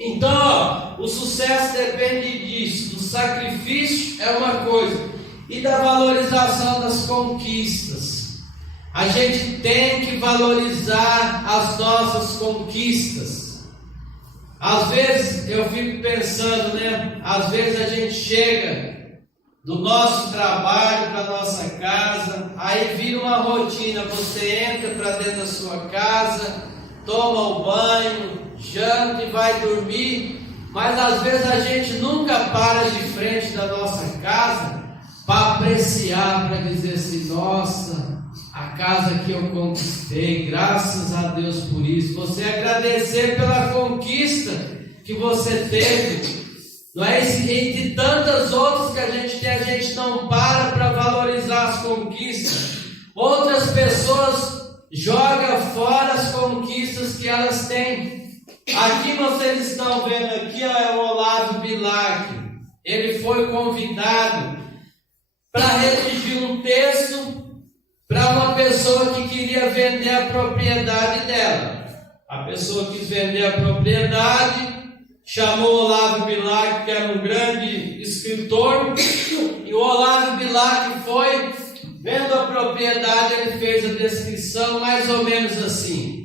Então, o sucesso depende disso. Do sacrifício é uma coisa, e da valorização das conquistas. A gente tem que valorizar as nossas conquistas. Às vezes eu fico pensando, né? Às vezes a gente chega do nosso trabalho para a nossa casa, aí vira uma rotina. Você entra para dentro da sua casa, toma o banho, janta e vai dormir. Mas às vezes a gente nunca para de frente da nossa casa para apreciar, para dizer assim: nossa, a casa que eu conquistei, graças a Deus por isso. Você agradecer pela conquista que você teve. Não é esse, entre tantas outras que a gente não para valorizar as conquistas. Outras pessoas jogam fora as conquistas que elas têm. Aqui vocês estão vendo aqui é o Olavo Bilac. Ele foi convidado para redigir um texto para uma pessoa que queria vender a propriedade dela. A pessoa quis vender a propriedade, chamou o Olavo Bilac, que era um grande escritor, e o Olavo Bilac foi, vendo a propriedade, ele fez a descrição mais ou menos assim: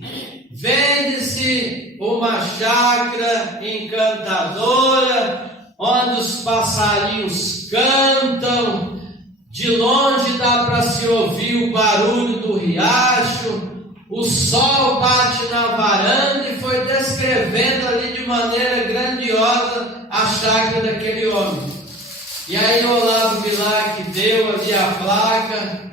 vende-se uma chácara encantadora, onde os passarinhos cantam, de longe dá para se ouvir o barulho do riacho, o sol bate na varanda, e foi descrevendo ali de maneira grandiosa a chácara daquele homem. E aí o Olavo Bilac deu ali a placa,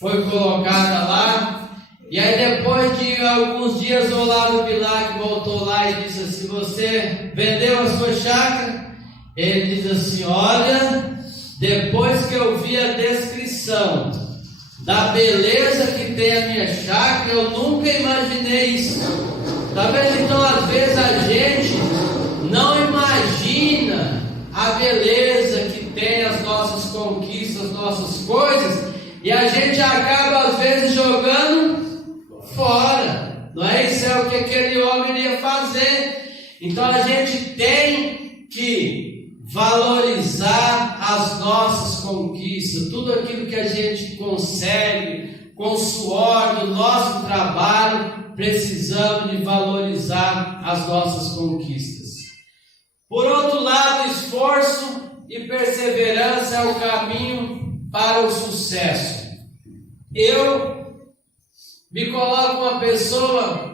foi colocada lá, e aí depois de alguns dias o Olavo Bilac voltou lá e disse assim: você vendeu a sua chácara? Ele diz assim: olha, depois que eu vi a descrição da beleza que tem a minha chácara, eu nunca imaginei isso. Está vendo? Então às vezes a gente não imagina a beleza que tem as nossas conquistas, as nossas coisas, e a gente acaba às vezes jogando fora. Não é? Isso é o que aquele homem iria fazer. Então a gente tem que valorizar as nossas conquistas, tudo aquilo que a gente consegue com o suor do nosso trabalho. Precisamos de valorizar as nossas conquistas. Por outro lado, esforço e perseverança é o caminho para o sucesso. Eu me coloco uma pessoa,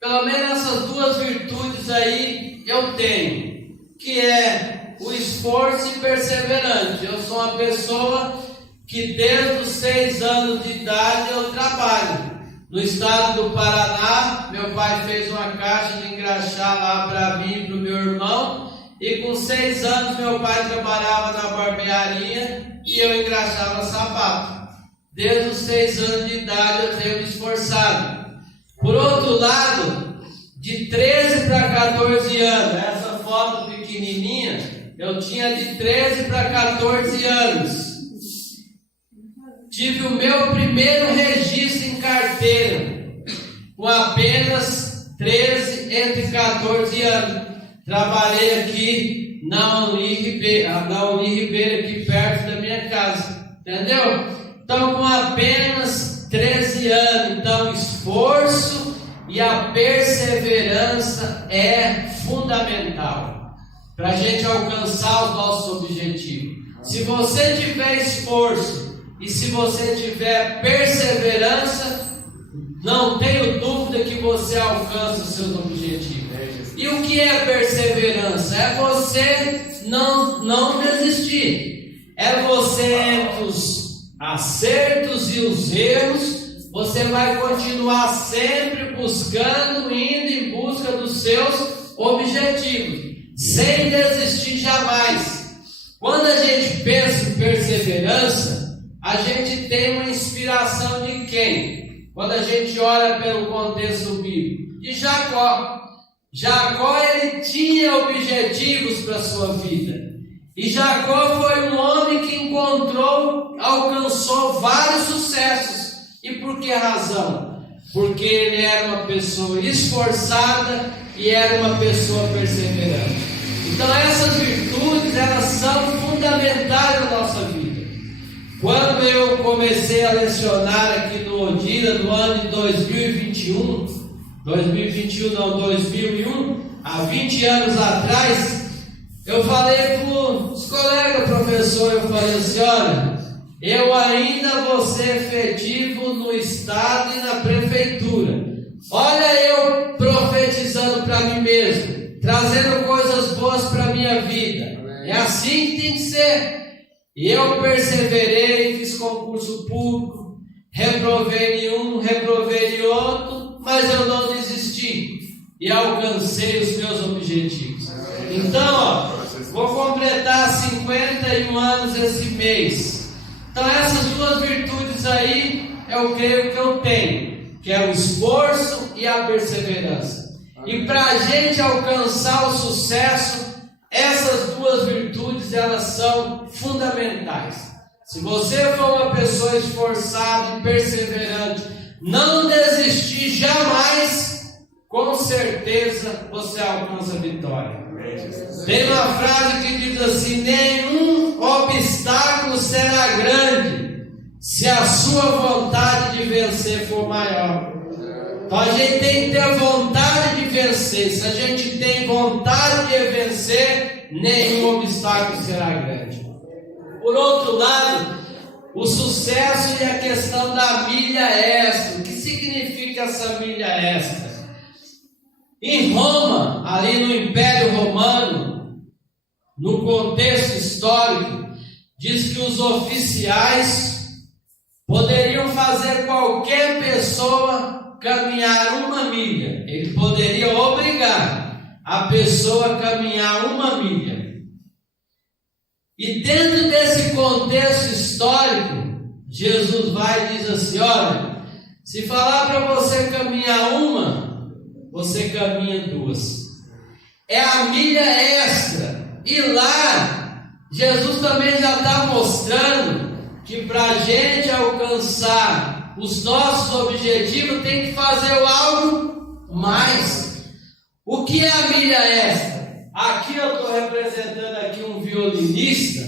pelo menos essas duas virtudes aí eu tenho, que é o esforço e perseverante. Eu sou uma pessoa que desde os 6 anos de idade eu trabalho. No estado do Paraná, meu pai fez uma caixa de engraxar lá para mim e para o meu irmão, e com 6 anos meu pai trabalhava na barbearia e eu engraxava sapato. Desde os 6 anos de idade eu tenho me esforçado. Por outro lado, de 13 para 14 anos, essa foto pequenininha, eu tinha de 13 para 14 anos. Tive o meu primeiro registro em carteira, com apenas 13 entre 14 anos. Trabalhei aqui na Uni Ribeiro, aqui perto da minha casa. Entendeu? Então, com apenas 13 anos, então, esforço e a perseverança é fundamental para a gente alcançar os nossos objetivos. Se você tiver esforço e se você tiver perseverança, não tenho dúvida que você alcança os seus objetivos. E o que é perseverança? É você não desistir. É você, entre os acertos e os erros, você vai continuar sempre buscando, indo em busca dos seus objetivos, sem desistir jamais. Quando a gente pensa em perseverança, a gente tem uma inspiração de quem? Quando a gente olha pelo contexto bíblico, de Jacó. Jacó, ele tinha objetivos para a sua vida. E Jacó foi um homem que alcançou vários sucessos. E por que razão? Porque ele era uma pessoa esforçada e era uma pessoa perseverante. Então essas virtudes, elas são fundamentais na nossa vida. Quando eu comecei a lecionar aqui no Odira, no ano de 2001, há 20 anos atrás, eu falei para os colegas professores, eu falei assim: olha, eu ainda vou ser efetivo no estado e na prefeitura. Olha eu profetizando para mim mesmo, trazendo coisas boas para a minha vida. É assim que tem que ser. E eu perseverei, fiz concurso público, reprovei reprovei em um, reprovei em outro, mas eu não desisti e alcancei os meus objetivos. Então, ó, vou completar 51 anos esse mês. Então essas duas virtudes aí, eu creio que eu tenho, que é o esforço e a perseverança. E para a gente alcançar o sucesso, essas duas virtudes, elas são fundamentais. Se você for uma pessoa esforçada e perseverante, não desistir jamais, com certeza você alcança a vitória. Tem uma frase que diz assim: nenhum obstáculo será grande se a sua vontade de vencer for maior. Então a gente tem que ter vontade de vencer. Se a gente tem vontade de vencer, nenhum obstáculo será grande. Por outro lado, o sucesso e a questão da milha extra. O que significa essa milha extra? Em Roma, ali no Império Romano, no contexto histórico, diz que os oficiais poderiam fazer qualquer pessoa caminhar 1 milha. Ele poderia obrigar a pessoa a caminhar 1 milha. E dentro desse contexto histórico, Jesus vai e diz assim: olha, se falar para você caminhar 1, você caminha 2. É a milha extra. E lá, Jesus também já está mostrando que para a gente alcançar os nossos objetivos, tem que fazer algo mais. O que é a milha extra? Aqui eu estou representando aqui um violinista.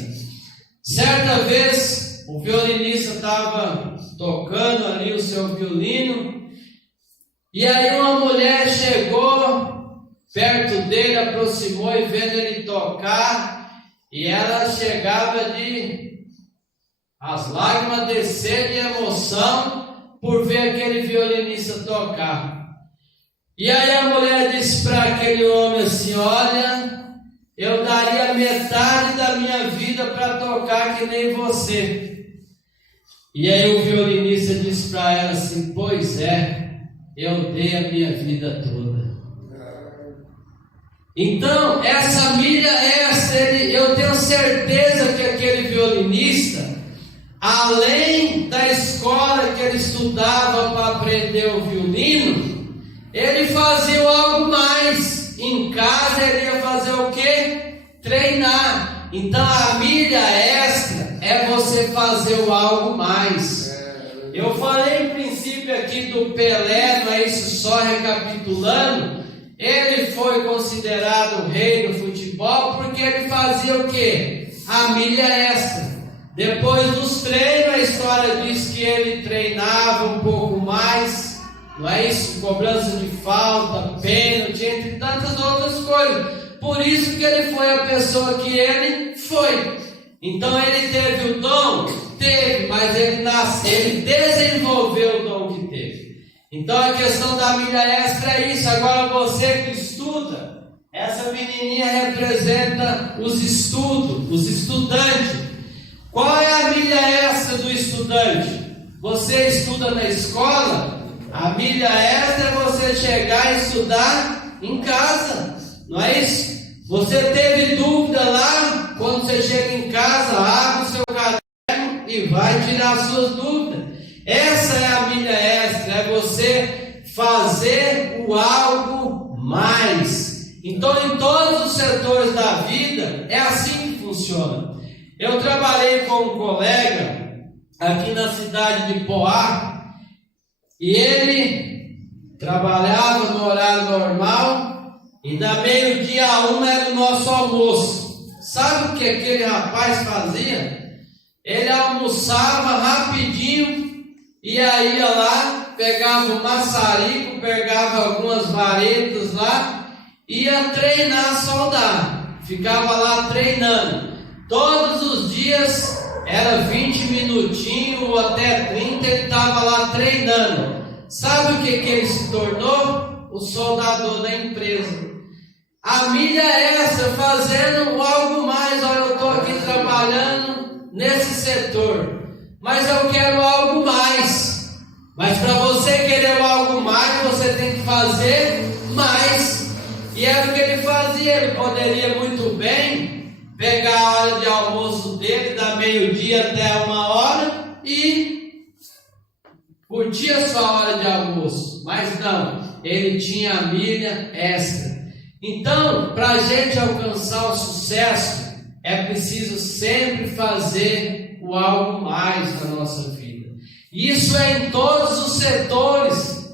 Certa vez, o violinista estava tocando ali o seu violino, e aí uma mulher chegou perto dele, aproximou e vendo ele tocar, e ela chegava de as lágrimas descer de emoção por ver aquele violinista tocar. E aí a mulher disse para aquele homem assim: olha, eu daria metade da minha vida para tocar que nem você. E aí o violinista disse para ela assim: pois é, eu dei a minha vida toda. Então, essa milha extra, eu tenho certeza que aquele violinista, além da escola que ele estudava para aprender o violino, ele fazia algo mais. Em casa ele ia fazer o quê? Treinar. Então a milha extra é você fazer algo mais. Eu falei em princípio aqui do Pelé, não é isso? Só recapitulando, ele foi considerado o rei do futebol porque ele fazia o quê? A milha extra. Depois dos treinos, a história diz que ele treinava um pouco mais, não é isso? Cobrança de falta, pênalti, entre tantas outras coisas. Por isso que ele foi a pessoa que ele foi. Então ele teve o dom? Teve, mas ele desenvolveu o dom que teve. Então a questão da milha extra é isso. Agora você que estuda, essa menininha representa os estudos, os estudantes. Qual é a milha extra do estudante? Você estuda na escola, a milha extra é você chegar e estudar em casa, não é isso? Você teve dúvida lá, quando você chega em casa, abre o seu caderno e vai tirar suas dúvidas. Essa é a milha extra, é você fazer o algo mais. Então, em todos os setores da vida, é assim que funciona. Eu trabalhei com um colega aqui na cidade de Poá, e ele trabalhava no horário normal, e da meio-dia a 1 era o nosso almoço. Sabe o que aquele rapaz fazia? Ele almoçava rapidinho, e aí ia lá, pegava um maçarico, pegava algumas varetas lá, ia treinar soldado, ficava lá treinando. Todos os dias, era 20 minutinhos ou até 30, ele estava lá treinando. Sabe o que ele se tornou? O soldador da empresa. A milha é essa, fazendo algo mais. Olha, eu estou aqui trabalhando nesse setor, mas eu quero algo mais. Mas para você querer algo mais, você tem que fazer mais. E era o que ele fazia. Ele poderia muito bem pegar a hora de almoço dele, da meio-dia até 1h, e curtir a sua hora de almoço. Mas não, ele tinha a milha extra. Então, para a gente alcançar o sucesso, é preciso sempre fazer o algo mais na nossa vida. Isso é em todos os setores.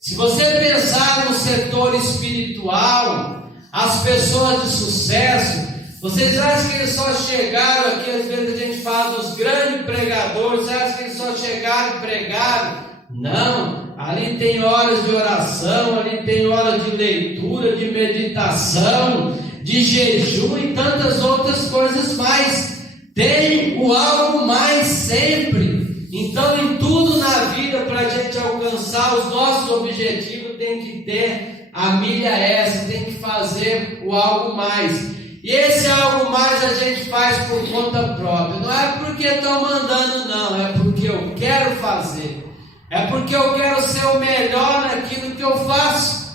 Se você pensar no setor espiritual, as pessoas de sucesso, vocês acham que eles só chegaram aqui? Às vezes a gente fala dos grandes pregadores, você acha que eles só chegaram e pregaram? Não, ali tem horas de oração, ali tem horas de leitura, de meditação, de jejum e tantas outras coisas mais. Tem o algo mais sempre. Então, em tudo na vida, para a gente alcançar os nossos objetivos, tem que ter a milha extra, tem que fazer o algo mais. E esse algo mais a gente faz por conta própria. Não é porque estão mandando, não, é porque eu quero fazer. É porque eu quero ser o melhor naquilo que eu faço.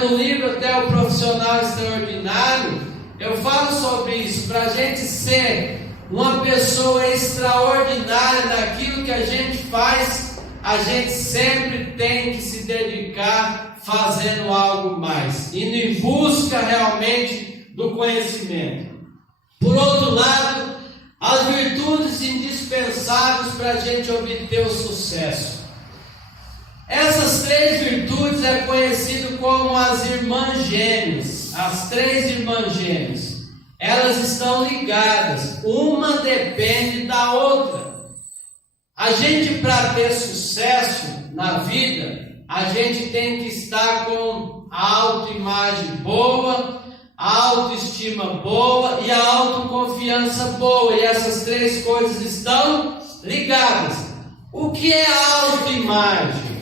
No livro até o Profissional Extraordinário, eu falo sobre isso, para a gente ser uma pessoa extraordinária naquilo que a gente faz, a gente sempre tem que se dedicar fazendo algo mais, indo em busca realmente do conhecimento. Por outro lado, as virtudes indispensáveis para a gente obter o sucesso. Essas 3 virtudes é conhecido como as irmãs gêmeas, as 3 irmãs gêmeas. Elas estão ligadas, uma depende da outra. A gente, para ter sucesso na vida, a gente tem que estar com a autoimagem boa, a autoestima boa e a autoconfiança boa. E essas 3 coisas estão ligadas. O que é a autoimagem?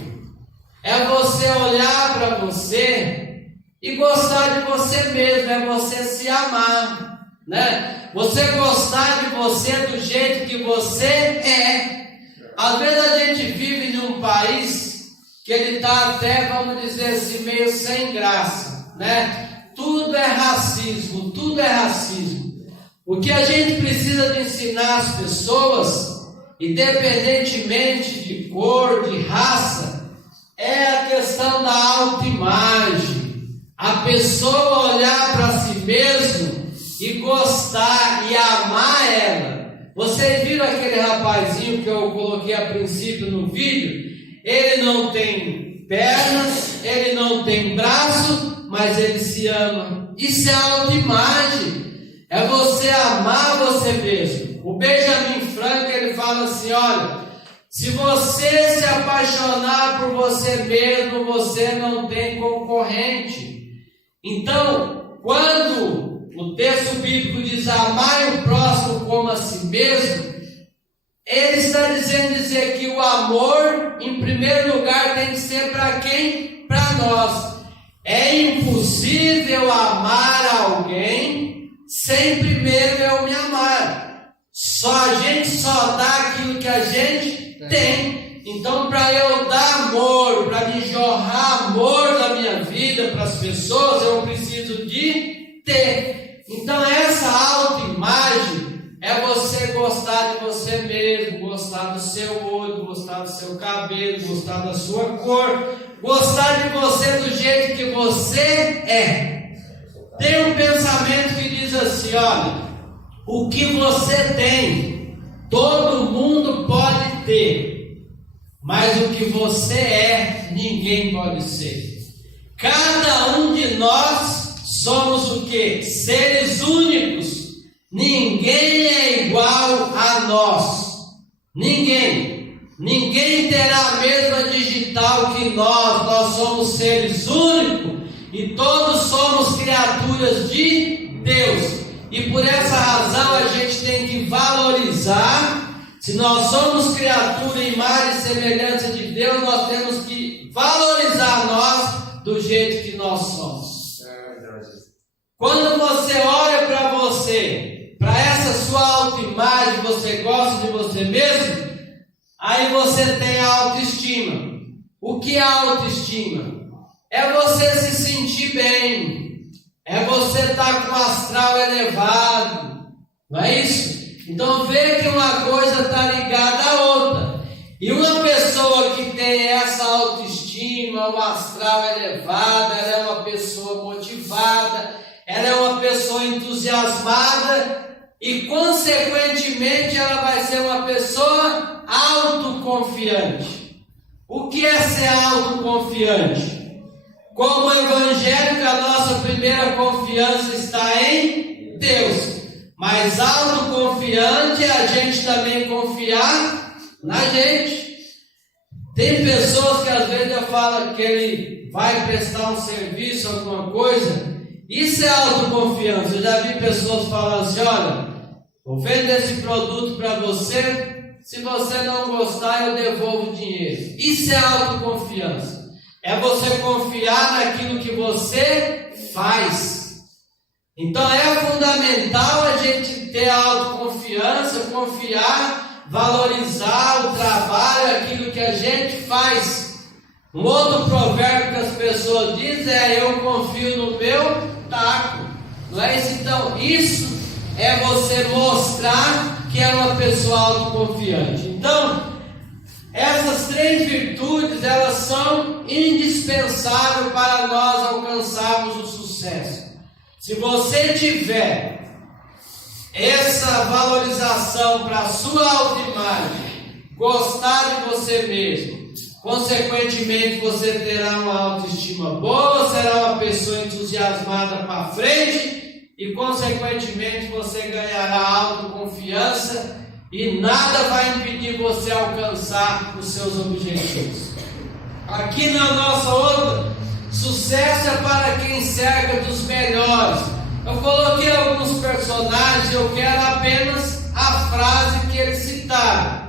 É você olhar para você e gostar de você mesmo, é você se amar, Você gostar de você do jeito que você é. Às vezes a gente vive num país que ele está até, vamos dizer assim, meio sem graça, Tudo é racismo, tudo é racismo. O que a gente precisa de ensinar as pessoas, independentemente de cor, de raça, é a questão da autoimagem. A pessoa olhar para si mesmo e gostar e amar ela. Vocês viram aquele rapazinho que eu coloquei a princípio no vídeo? Ele não tem pernas, ele não tem braço, mas ele se ama. Isso é autoimagem. É você amar você mesmo. O Benjamin Franklin, ele fala assim, olha, se você se apaixonar por você mesmo, você não tem concorrente. Então, quando o texto bíblico diz amar o próximo como a si mesmo, ele está dizer que o amor, em primeiro lugar, tem que ser para quem? Para nós. É impossível amar alguém sem primeiro eu me amar. A gente só dá aquilo que a gente tem. Então, para eu dar amor, para me jorrar amor da minha vida para as pessoas, eu preciso de ter. Então, essa autoimagem é você gostar de você mesmo, gostar do seu olho, gostar do seu cabelo, gostar da sua cor, gostar de você do jeito que você é. Tem um pensamento que diz assim, olha, o que você tem, todo mundo pode ter. Mas o que você é, ninguém pode ser. Cada um de nós somos o quê? Seres únicos. Ninguém é igual a nós. Ninguém. Ninguém terá a mesma digital que nós. Nós somos seres únicos. E todos somos criaturas de Deus. E por essa razão a gente tem que valorizar. Se nós somos criatura, imagem e semelhança de Deus, nós temos que valorizar nós do jeito que nós somos. Quando você olha para você, para essa sua autoimagem, você gosta de você mesmo, aí você tem a autoestima. O que é autoestima? É você se sentir bem, é você estar com o astral elevado, não é isso? Então vê que uma coisa está ligada à outra. E uma pessoa que tem essa autoestima, o astral elevado, ela é uma pessoa motivada, ela é uma pessoa entusiasmada e, consequentemente, ela vai ser uma pessoa autoconfiante. O que é ser autoconfiante? Como evangélico, a nossa primeira confiança está em Deus. Mas autoconfiante é a gente também confiar na gente. Tem pessoas que às vezes eu falo que ele vai prestar um serviço, alguma coisa. Isso é autoconfiança. Eu já vi pessoas falando assim: olha, vou vender esse produto para você. Se você não gostar, eu devolvo o dinheiro. Isso é autoconfiança. É você confiar naquilo que você faz. Então é fundamental a gente ter autoconfiança, confiar, valorizar o trabalho, aquilo que a gente faz. Um outro provérbio que as pessoas dizem é: eu confio no meu taco. Não é isso? Então isso é você mostrar que é uma pessoa autoconfiante. Então, essas três virtudes, elas são indispensáveis para nós alcançarmos o sucesso. Se você tiver essa valorização para a sua autoimagem, gostar de você mesmo, consequentemente você terá uma autoestima boa, será uma pessoa entusiasmada para frente e, consequentemente, você ganhará autoconfiança e nada vai impedir você alcançar os seus objetivos. Aqui na nossa outra, sucesso é para quem cerca dos melhores. Eu coloquei alguns personagens, eu quero apenas a frase que eles citaram.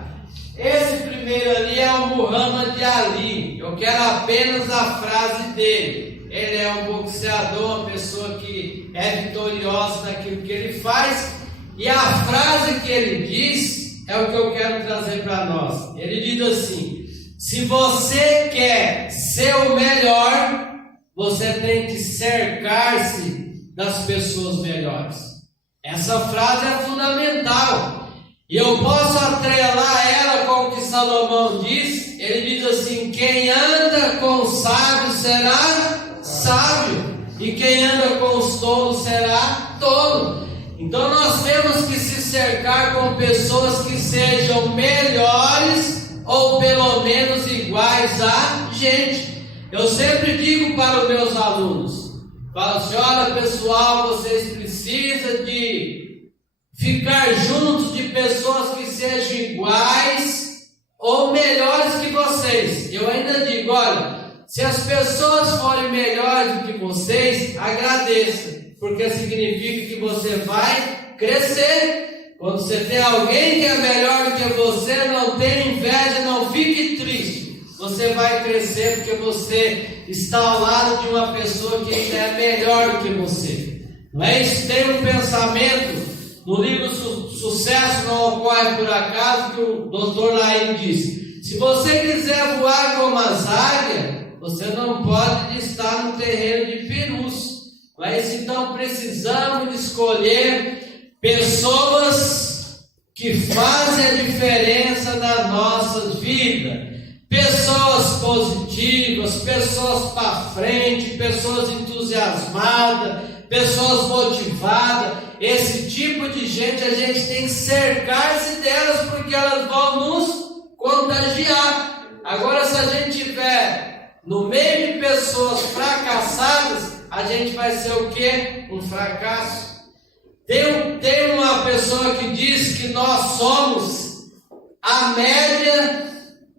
Esse primeiro ali é o Muhammad Ali. Eu quero apenas a frase dele. Ele é um boxeador, uma pessoa que é vitoriosa naquilo que ele faz. E a frase que ele diz é o que eu quero trazer para nós. Ele diz assim: se você quer ser o melhor, você tem que cercar-se das pessoas melhores. Essa frase é fundamental. E eu posso atrelar ela com o que Salomão diz. Ele diz assim: quem anda com os sábios será sábio, e quem anda com os tolos será tolo. Então nós temos que se cercar com pessoas que sejam melhores ou pelo menos iguais a gente. Eu sempre digo para os meus alunos, falo assim: olha pessoal, vocês precisam de ficar juntos de pessoas que sejam iguais ou melhores que vocês. Eu ainda digo: olha, se as pessoas forem melhores do que vocês, agradeça, porque significa que você vai crescer. Quando você tem alguém que é melhor do que você, não tenha inveja, não fique triste. Você vai crescer porque você está ao lado de uma pessoa que ainda é melhor do que você. Não é isso? Tem um pensamento no livro Sucesso Não Ocorre Por Acaso, que o Dr. Laim disse: se você quiser voar como as águias, você não pode estar no terreno de perus. Mas então precisamos escolher pessoas que fazem a diferença na nossa vida. Pessoas positivas, pessoas para frente, pessoas entusiasmadas, pessoas motivadas. Esse tipo de gente a gente tem que cercar-se delas, porque elas vão nos contagiar. Agora, se a gente tiver no meio de pessoas fracassadas, a gente vai ser o quê? Um fracasso. Tem uma pessoa que diz que nós somos a média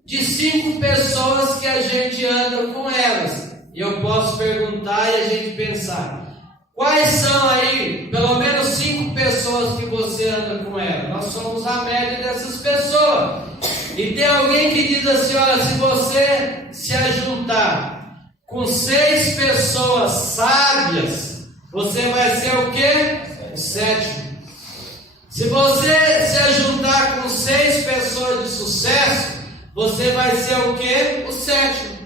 de 5 pessoas que a gente anda com elas. E eu posso perguntar e a gente pensar: quais são aí, pelo menos 5 pessoas que você anda com elas? Nós somos a média dessas pessoas. E tem alguém que diz assim: olha, se você se ajuntar com 6 pessoas sábias, você vai ser o quê? O 7º. Se você se ajuntar com 6 pessoas de sucesso, você vai ser o quê? O 7º.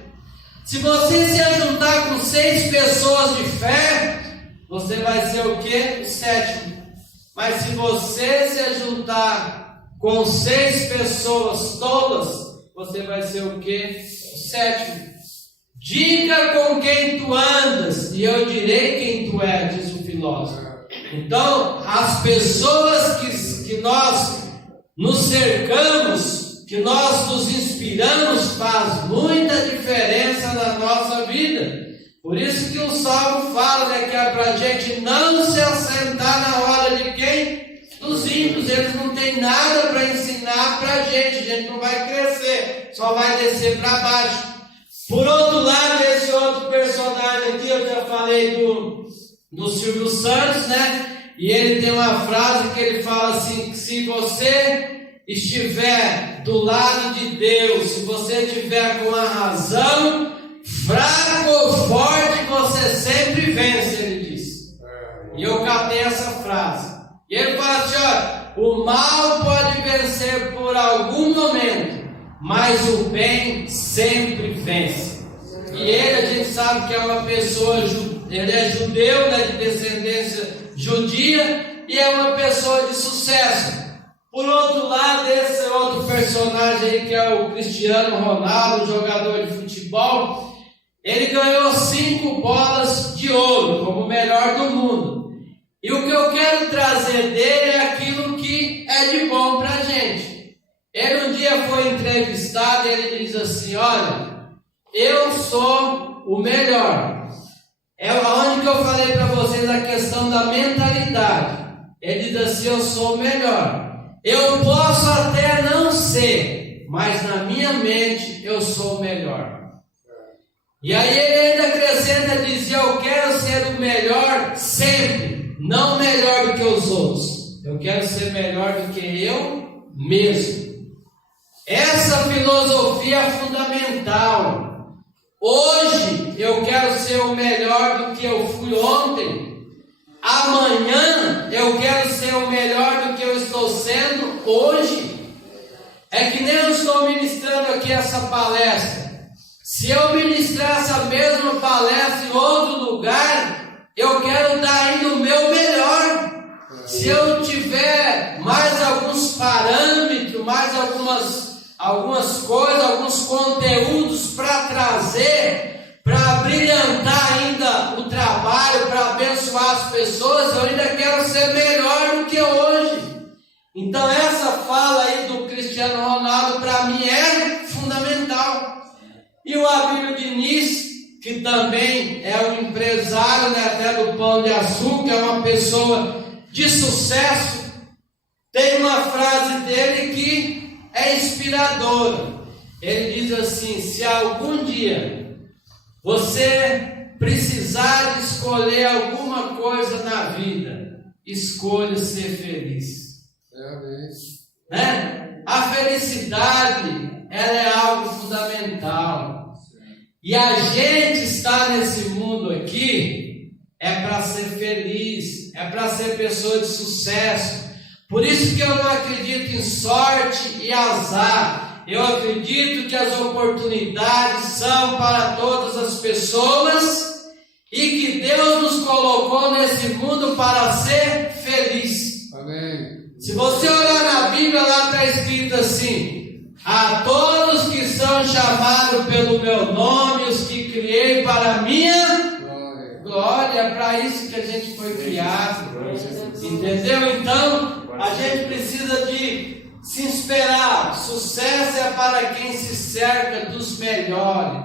Se você se ajuntar com 6 pessoas de fé, você vai ser o quê? O 7º. Mas se você se ajuntar com 6 pessoas tolas, você vai ser o quê? O 7º. Diga com quem tu andas, e eu direi quem tu és, diz o filósofo. Então, as pessoas que nós nos cercamos, que nós nos inspiramos, faz muita diferença na nossa vida. Por isso que o Salmo fala, né, que é para a gente não se assentar na hora de quem? Dos ímpios. Eles não têm nada para ensinar para a gente não vai crescer, só vai descer para baixo. Por outro lado, esse outro personagem aqui, eu já falei do Silvio Santos, né? E ele tem uma frase que ele fala assim, que se você estiver do lado de Deus, se você estiver com a razão, fraco ou forte, você sempre vence, ele diz. E eu catei essa frase. E ele fala assim, olha, o mal pode vencer por algum momento, mas o bem sempre vence. E ele, a gente sabe que é uma pessoa, ele é judeu, né, de descendência judia, e é uma pessoa de sucesso. Por outro lado, esse outro personagem aí, que é o Cristiano Ronaldo, jogador de futebol, ele ganhou 5 bolas de ouro como o melhor do mundo. E o que eu quero trazer dele é aquilo que é de bom para a gente. Ele um dia foi entrevistado e ele diz assim, olha, eu sou o melhor. É onde que eu falei para vocês a questão da mentalidade. Ele diz assim, eu sou o melhor. Eu posso até não ser, mas na minha mente eu sou o melhor. E aí ele ainda acrescenta, dizia, eu quero ser o melhor sempre, não melhor do que os outros. Eu quero ser melhor do que eu mesmo. Essa filosofia é fundamental. Hoje eu quero ser o melhor do que eu fui ontem. Amanhã eu quero ser o melhor do que eu estou sendo hoje. É que nem eu estou ministrando aqui essa palestra. Se eu ministrar essa mesma palestra em outro lugar, eu quero dar ainda o meu melhor. Se eu tiver mais alguns parâmetros, mais algumas coisas, alguns conteúdos para trazer, para brilhantar ainda o trabalho, para abençoar as pessoas, eu ainda quero ser melhor do que hoje. Então essa fala aí do Cristiano Ronaldo para mim é fundamental. E o Abílio Diniz, que também é um empresário, né, até do Pão de Açúcar, é uma pessoa de sucesso, tem uma frase dele que é inspiradora. Ele diz assim, se algum dia você precisar de escolher alguma coisa na vida, escolha ser feliz. Né? A felicidade, ela é algo fundamental. E a gente está nesse mundo aqui é para ser feliz, é para ser pessoa de sucesso. Por isso que eu não acredito em sorte e azar. Eu acredito que as oportunidades são para todas as pessoas e que Deus nos colocou nesse mundo para ser feliz. Amém. Se você olhar na Bíblia, lá está escrito assim, a todos que são chamados pelo meu nome, os que criei para a minha glória, é para isso que a gente foi criado. Entendeu? Então, a gente precisa de se inspirar. Sucesso é para quem se cerca dos melhores,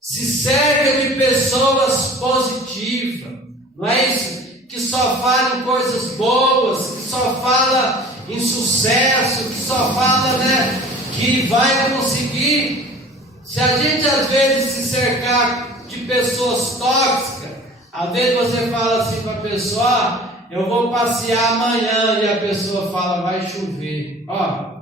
se cerca de pessoas positivas, não é isso? Que só fala em coisas boas, que só fala em sucesso, que só fala, né, que vai conseguir. Se a gente às vezes se cercar de pessoas tóxicas, às vezes você fala assim para a pessoa, eu vou passear amanhã, e a pessoa fala, vai chover.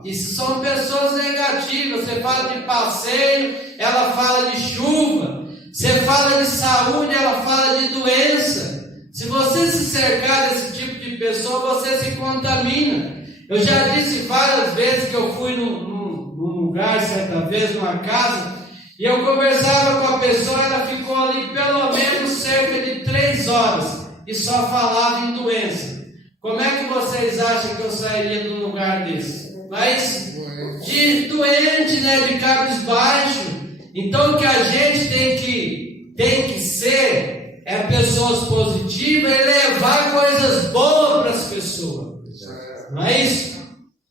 Isso são pessoas negativas. Você fala de passeio, ela fala de chuva. Você fala de saúde, ela fala de doença. Se você se cercar desse tipo de pessoa, você se contamina. Eu já disse várias vezes que eu fui num lugar, certa vez, numa casa, E eu conversava com a pessoa, ela ficou ali pelo menos cerca de 3 horas e só falava em doença. Como é que vocês acham que eu sairia de um lugar desse? Mas de doente, né, de cabisbaixo. Então o que a gente tem que ser é pessoas positivas e levar coisas boas para as pessoas. Não é isso?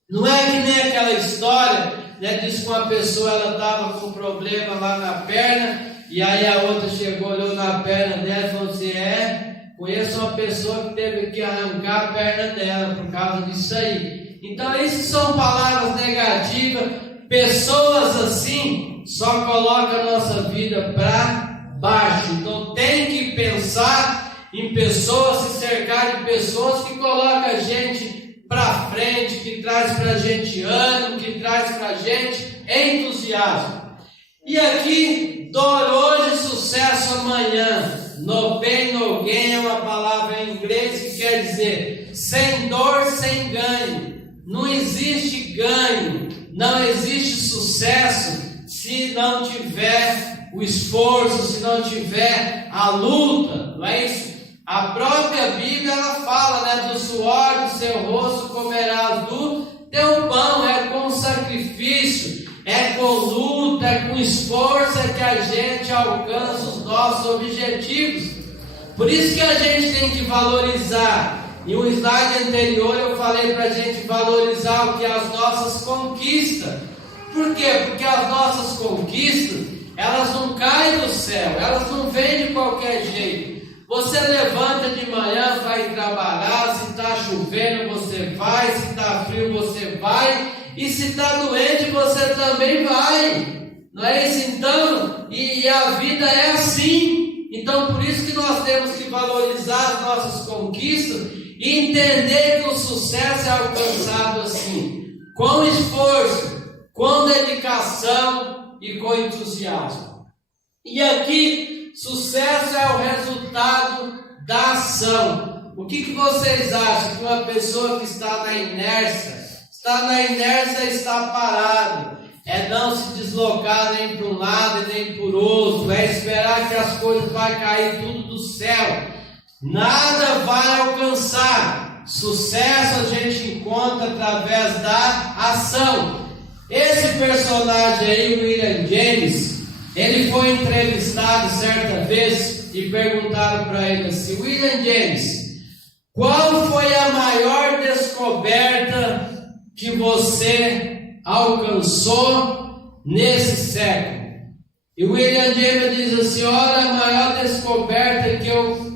Não é que nem aquela história, né, diz que uma pessoa ela estava com um problema lá na perna, e aí a outra chegou, olhou na perna dela e falou assim: conheço uma pessoa que teve que arrancar a perna dela por causa disso aí. Então isso são palavras negativas. Pessoas assim só colocam a nossa vida para baixo. Então tem que pensar em pessoas, se cercar de pessoas que colocam a gente para frente, que traz para a gente ânimo, que traz para a gente entusiasmo. E aqui, dor hoje, sucesso amanhã. No pain, no gain é uma palavra em inglês que quer dizer sem dor, sem ganho. Não existe ganho, não existe sucesso se não tiver o esforço, se não tiver a luta, não é isso? A própria Bíblia ela fala, né, do suor do seu rosto comerás do teu pão. É com sacrifício, é com luta, é com esforço que a gente alcança os nossos objetivos. Por isso que a gente tem que valorizar. Em um slide anterior eu falei para a gente valorizar o que é as nossas conquistas. Por quê? Porque as nossas conquistas, elas não caem do céu, elas não vêm de qualquer jeito. Você levanta de manhã, vai trabalhar, se está chovendo você vai, se está frio você vai, e se está doente você também vai, não é isso? Então, e a vida é assim. Então por isso que nós temos que valorizar as nossas conquistas e entender que o sucesso é alcançado assim, com esforço, com dedicação e com entusiasmo. E aqui, sucesso é o resultado da ação. O que vocês acham? Que uma pessoa que está na inércia está parado, é não se deslocar nem para um lado e nem por outro, é esperar que as coisas vão cair tudo do céu, nada vai alcançar. Sucesso a gente encontra através da ação. Esse personagem aí, William James, ele foi entrevistado certa vez e perguntaram para ele assim: William James, qual foi a maior descoberta que você alcançou nesse século? E William James diz assim: olha, a maior descoberta que eu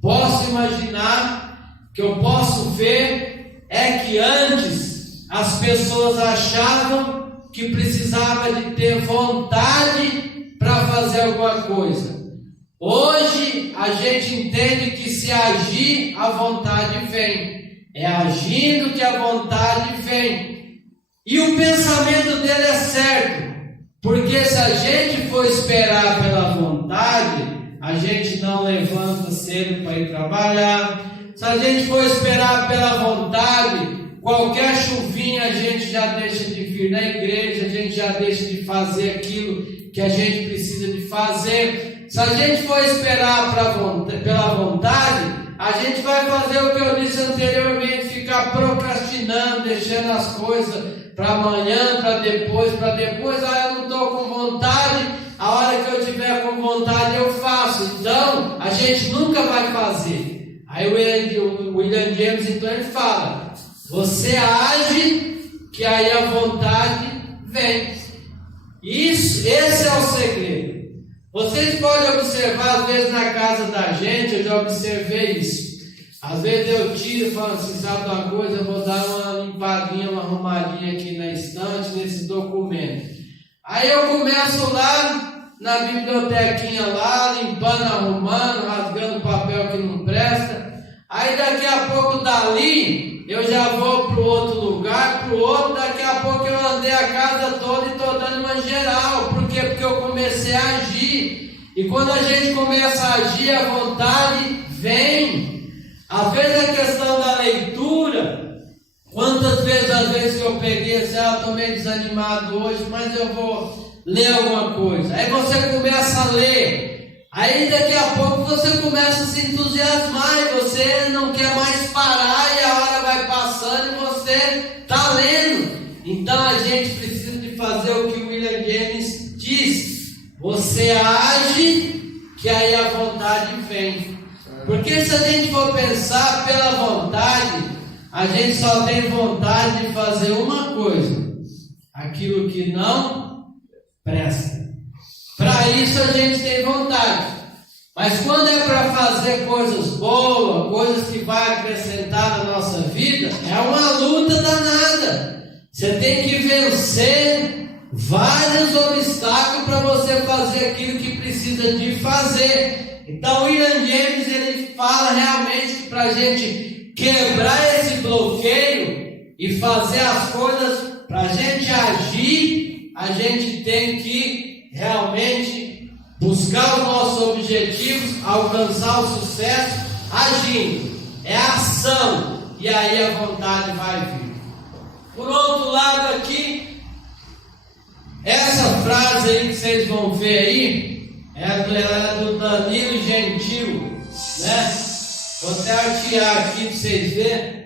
posso imaginar, que eu posso ver, é que antes as pessoas achavam que precisava de ter vontade para fazer alguma coisa. Hoje a gente entende que se agir, a vontade vem. É agindo que a vontade vem. E o pensamento dele é certo, porque se a gente for esperar pela vontade, a gente não levanta cedo para ir trabalhar. Se a gente for esperar pela vontade, qualquer chuvinha a gente já deixa de vir na igreja, a gente já deixa de fazer aquilo que a gente precisa de fazer. Se a gente for esperar pela vontade, a gente vai fazer o que eu disse anteriormente, ficar procrastinando, deixando as coisas para amanhã, para depois, eu não estou com vontade, a hora que eu tiver com vontade eu faço. Então, a gente nunca vai fazer. Aí o William James, então, ele fala: você age, que aí a vontade vem. Esse é o segredo. Vocês podem observar, às vezes na casa da gente, eu já observei isso. Às vezes eu tiro e falo assim: sabe uma coisa, eu vou dar uma limpadinha, uma arrumadinha aqui na estante, nesse documento. Aí eu começo lá na bibliotequinha lá, limpando, arrumando, rasgando papel que não presta. Aí daqui a pouco dali, eu já vou para o outro lugar, para o outro, daqui a pouco eu andei a casa toda e estou dando uma geral. Por quê? Porque eu comecei a agir. E quando a gente começa a agir, a vontade vem. Às vezes a questão da leitura, quantas vezes, às vezes que eu peguei assim: estou meio desanimado hoje, mas eu vou ler alguma coisa. Aí você começa a ler. Aí daqui a pouco você começa a se entusiasmar e você não quer mais parar e a hora vai passando e você está lendo. Então a gente precisa de fazer o que o William James diz. Você age, que aí a vontade vem. Porque se a gente for pensar pela vontade, a gente só tem vontade de fazer uma coisa: aquilo que não presta. Para isso a gente tem vontade. Mas quando é para fazer coisas boas, coisas que vai acrescentar na nossa vida, é uma luta danada. Você tem que vencer vários obstáculos para você fazer aquilo que precisa de fazer. Então William James, ele fala realmente para a gente quebrar esse bloqueio e fazer as coisas. Para a gente agir, a gente tem que realmente buscar os nossos objetivos, alcançar o sucesso agindo. É ação, e aí a vontade vai vir. Por outro lado aqui, essa frase aí que vocês vão ver aí é do Danilo Gentil, né? Vou até artear aqui para vocês verem.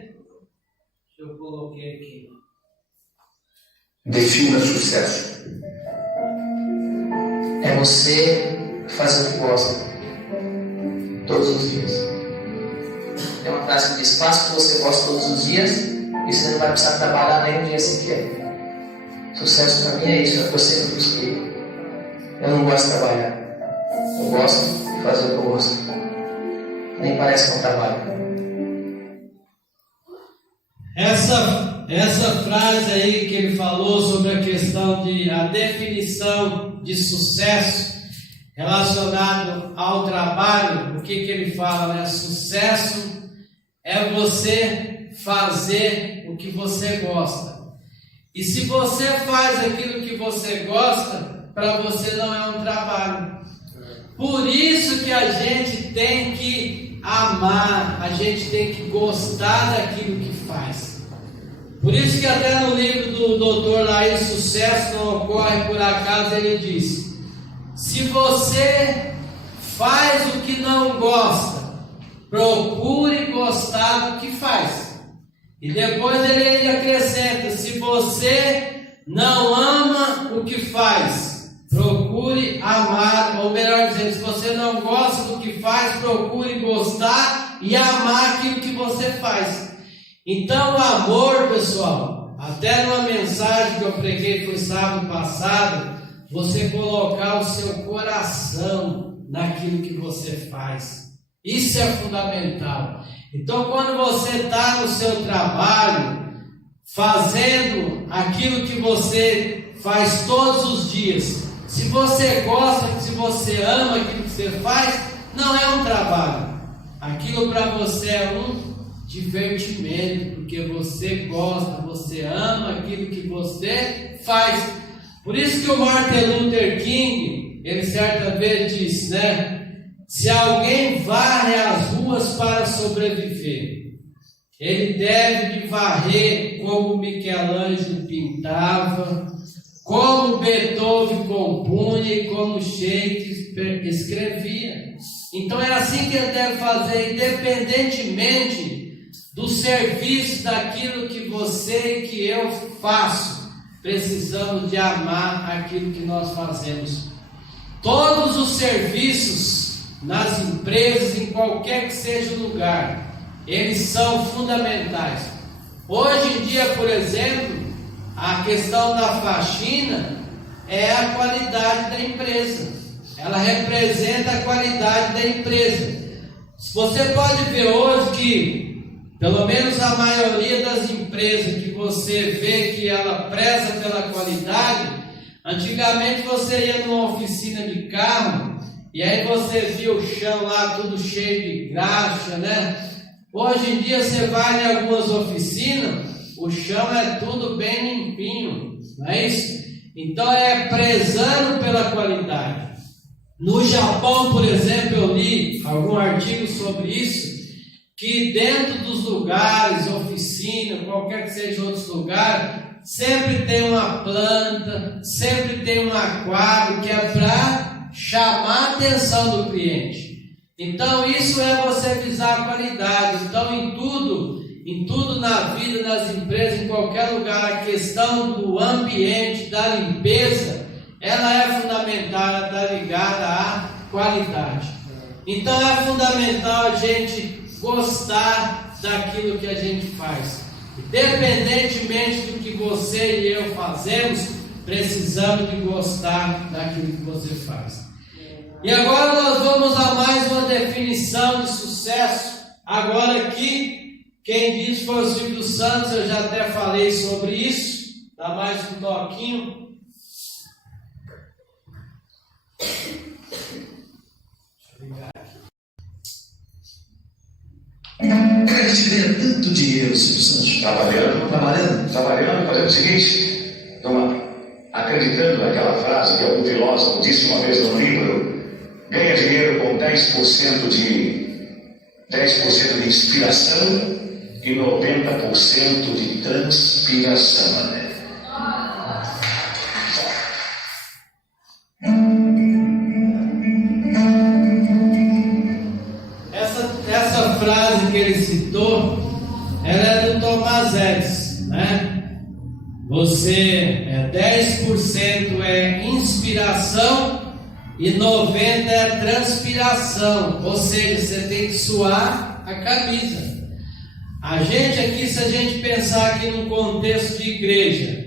Eu coloquei aqui. Defina sucesso. É você fazer o que gosta todos os dias. Tem uma frase que diz: faça o que você gosta todos os dias e você não vai precisar trabalhar nem um dia sequer. Sucesso para mim é isso, é o que eu sempre busquei. Eu não gosto de trabalhar. Eu gosto de fazer o que eu gosto. Nem parece que é um trabalho. Essa frase aí que ele falou sobre a questão de a definição de sucesso relacionado ao trabalho, o que ele fala, né? Sucesso é você fazer o que você gosta. E se você faz aquilo que você gosta, para você não é um trabalho. Por isso que a gente tem que amar, a gente tem que gostar daquilo que faz. Por isso que até no livro do Dr. Laís, Sucesso Não Ocorre Por Acaso, ele diz: se você faz o que não gosta, procure gostar do que faz. E depois ele acrescenta: se você não ama o que faz, procure amar, ou melhor dizendo, se você não gosta do que faz, procure gostar e amar aquilo que você faz. Então o amor, pessoal, até numa mensagem que eu preguei foi sábado passado, você colocar o seu coração naquilo que você faz. Isso é fundamental. Então, quando você está no seu trabalho, fazendo aquilo que você faz todos os dias, se você gosta, se você ama aquilo que você faz, não é um trabalho. Aquilo para você é um divertimento, porque você gosta, você ama aquilo que você faz. Por isso que o Martin Luther King, ele certa vez disse, né? Se alguém varre as ruas para sobreviver, ele deve de varrer como Michelangelo pintava, como Beethoven compunha e como Shakespeare escrevia. Então é assim que ele deve fazer, independentemente do serviço, daquilo que você e que eu faço. Precisamos de amar aquilo que nós fazemos. Todos os serviços nas empresas, em qualquer que seja o lugar, eles são fundamentais. Hoje em dia, por exemplo, a questão da faxina é a qualidade da empresa. Ela representa a qualidade da empresa. Você pode ver hoje que, pelo menos a maioria das empresas que você vê que ela preza pela qualidade, antigamente você ia numa oficina de carro e aí você via o chão lá tudo cheio de graxa, né? Hoje em dia você vai em algumas oficinas, o chão é tudo bem limpinho, não é isso? Então é prezando pela qualidade. No Japão, por exemplo, eu li algum artigo sobre isso, que dentro dos lugares, oficina, qualquer que seja outros lugares, sempre tem uma planta, sempre tem um aquário que é para chamar a atenção do cliente. Então isso é você visar a qualidade. Então em tudo na vida, nas empresas, em qualquer lugar, a questão do ambiente, da limpeza, ela é fundamental, ela está ligada à qualidade. Então é fundamental a gente gostar daquilo que a gente faz. Independentemente do que você e eu fazemos, precisamos de gostar daquilo que você faz. E agora nós vamos a mais uma definição de sucesso. Agora aqui, quem disse foi o Silvio Santos, eu já até falei sobre isso. Dá mais um toquinho. Cara, a gente ganha tanto dinheiro, Silvio Santos. Trabalhando, fazendo o seguinte, acreditando naquela frase que algum filósofo disse uma vez no livro, ganha dinheiro com 10% de inspiração e 90% de transpiração. Essa frase que ele citou, ela é do Thomas Edison, né? Você 10% é inspiração e 90% é transpiração, ou seja, você tem que suar a camisa. A gente aqui, se a gente pensar aqui num contexto de igreja,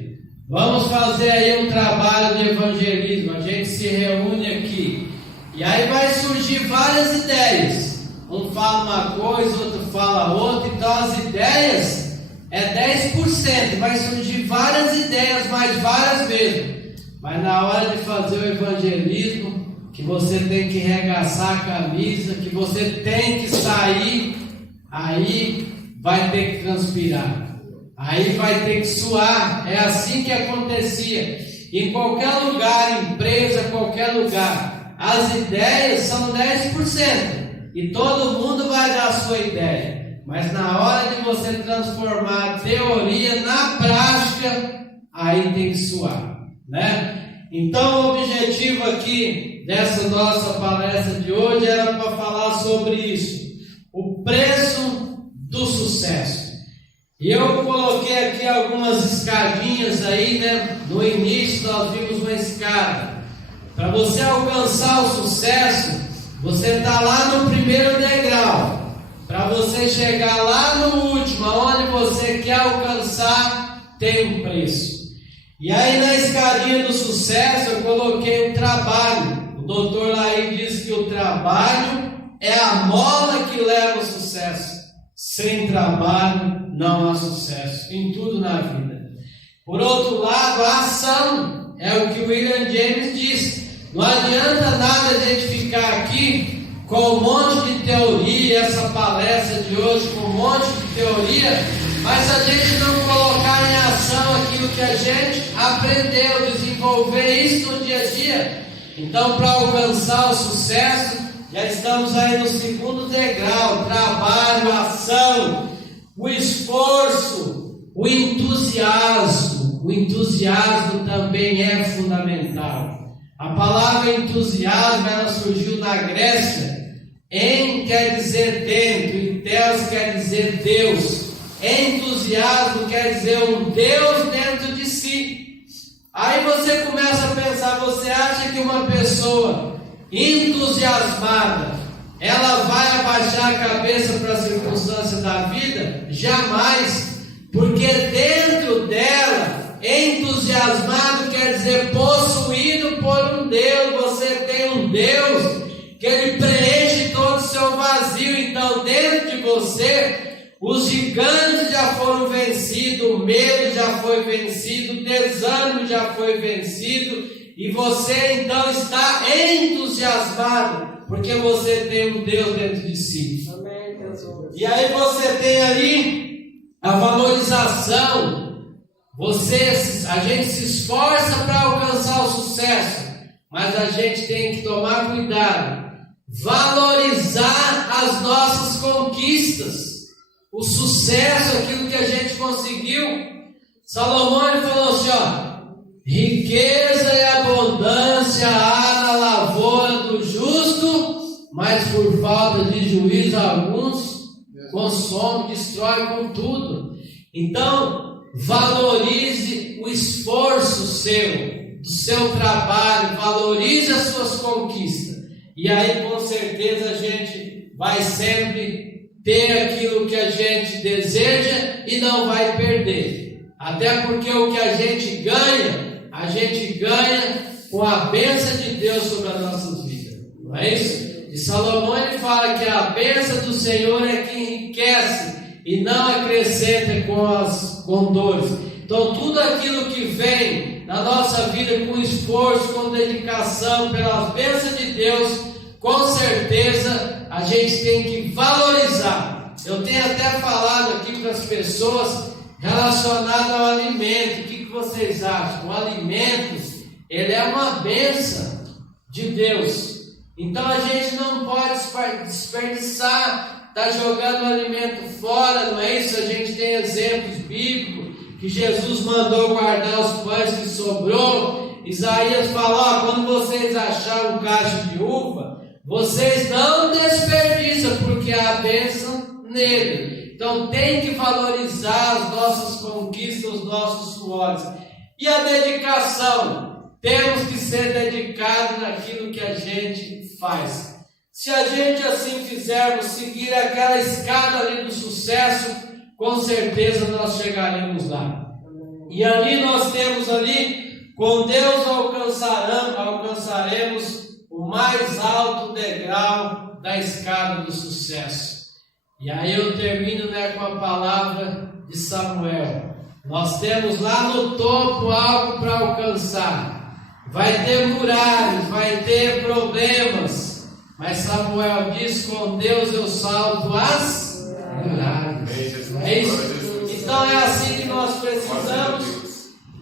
vamos fazer aí um trabalho de evangelismo, a gente se reúne aqui, e aí vai surgir várias ideias. Um fala uma coisa, outro fala outra, então as ideias é 10%, vai surgir várias ideias, mas várias mesmo. Mas na hora de fazer o evangelismo, que você tem que regaçar a camisa, que você tem que sair, aí vai ter que transpirar, aí vai ter que suar. É assim que acontecia em qualquer lugar, empresa, qualquer lugar. As ideias são 10%. E todo mundo vai dar a sua ideia, mas na hora de você transformar a teoria na prática, aí tem que suar, né? Então o objetivo aqui dessa nossa palestra de hoje era para falar sobre isso, o preço do sucesso. E eu coloquei aqui algumas escadinhas aí, né? No início nós vimos uma escada. Para você alcançar o sucesso, você está lá no primeiro degrau. Para você chegar lá no último, onde você quer alcançar, tem um preço. E aí na escadinha do sucesso eu coloquei o trabalho. O doutor Laí diz que o trabalho é a mola que leva ao sucesso. Sem trabalho não há sucesso em tudo na vida. Por outro lado, a ação é o que o William James diz. Não adianta nada a gente ficar aqui com um monte de teoria, essa palestra de hoje com um monte de teoria, mas a gente não colocar em ação aquilo que a gente aprendeu, desenvolver isso no dia a dia. Então, para alcançar o sucesso, já estamos aí no segundo degrau: trabalho, ação, o esforço, o entusiasmo. O entusiasmo também é fundamental. A palavra entusiasmo, ela surgiu na Grécia. En quer dizer dentro, e Theos quer dizer Deus. Entusiasmo quer dizer um Deus dentro de si. Aí você começa a pensar, você acha que uma pessoa entusiasmada, ela vai abaixar a cabeça para a circunstância da vida? Jamais, porque dentro dela, entusiasmado quer dizer possuído por um Deus. Você tem um Deus que ele preenche todo o seu vazio. Então dentro de você, os gigantes já foram vencidos, o medo já foi vencido, o desânimo já foi vencido, e você então está entusiasmado, porque você tem um Deus dentro de si. Amém, Jesus. E aí você tem ali a valorização. A gente se esforça para alcançar o sucesso, mas a gente tem que tomar cuidado, valorizar as nossas conquistas. O sucesso, aquilo que a gente conseguiu, Salomão ele falou assim, ó, riqueza e abundância há na lavoura do justo, mas por falta de juízo alguns consome, destrói com tudo. Então, valorize o esforço seu, do seu trabalho, valorize as suas conquistas. E aí, com certeza, a gente vai sempre ter aquilo que a gente deseja e não vai perder. Até porque o que a gente ganha com a bênção de Deus sobre as nossas vidas. Não é isso? E Salomão ele fala que a bênção do Senhor é que enriquece e não acrescenta com dores. Então tudo aquilo que vem na nossa vida com esforço, com dedicação, pelas bênçãos de Deus, com certeza a gente tem que valorizar. Eu tenho até falado aqui para as pessoas relacionado ao alimento. O que vocês acham? O alimento, ele é uma bênção de Deus. Então a gente não pode desperdiçar, tá jogando o alimento fora, não é isso? A gente tem exemplos bíblicos que Jesus mandou guardar os pães que sobrou. Isaías falou, quando vocês acharem um cacho de uva, vocês não desperdiçam, porque há bênção nele. Então tem que valorizar as nossas conquistas, os nossos suores. E a dedicação? Temos que ser dedicados naquilo que a gente faz. Se a gente assim fizermos, seguir aquela escada ali do sucesso, com certeza nós chegaremos lá. E ali nós temos ali, com Deus alcançaremos o mais alto degrau da escada do sucesso. E aí eu termino com a palavra de Samuel. Nós temos lá no topo algo para alcançar. Vai ter muralhas, vai ter problemas, mas Samuel diz, com Deus eu salto as muralhas. É isso? Então é assim que nós precisamos.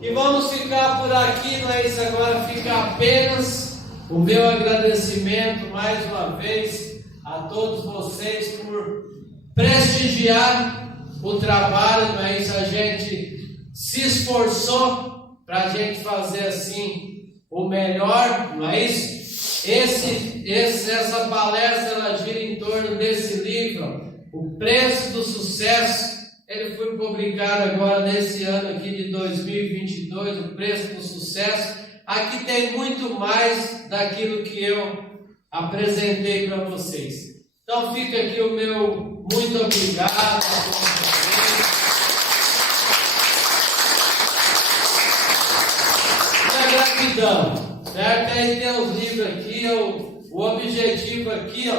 E vamos ficar por aqui, não é isso? Agora fica apenas o meu agradecimento mais uma vez a todos vocês por prestigiar o trabalho, não é isso? A gente se esforçou para a gente fazer assim o melhor, não é isso? Essa palestra ela gira em torno desse livro, O Preço do Sucesso. Ele foi publicado agora nesse ano aqui de 2022, O Preço do Sucesso. Aqui tem muito mais daquilo que eu apresentei para vocês. Então fica aqui o meu muito obrigado a todos vocês. Gratidão, certo? Aí tem os livros aqui, o objetivo aqui,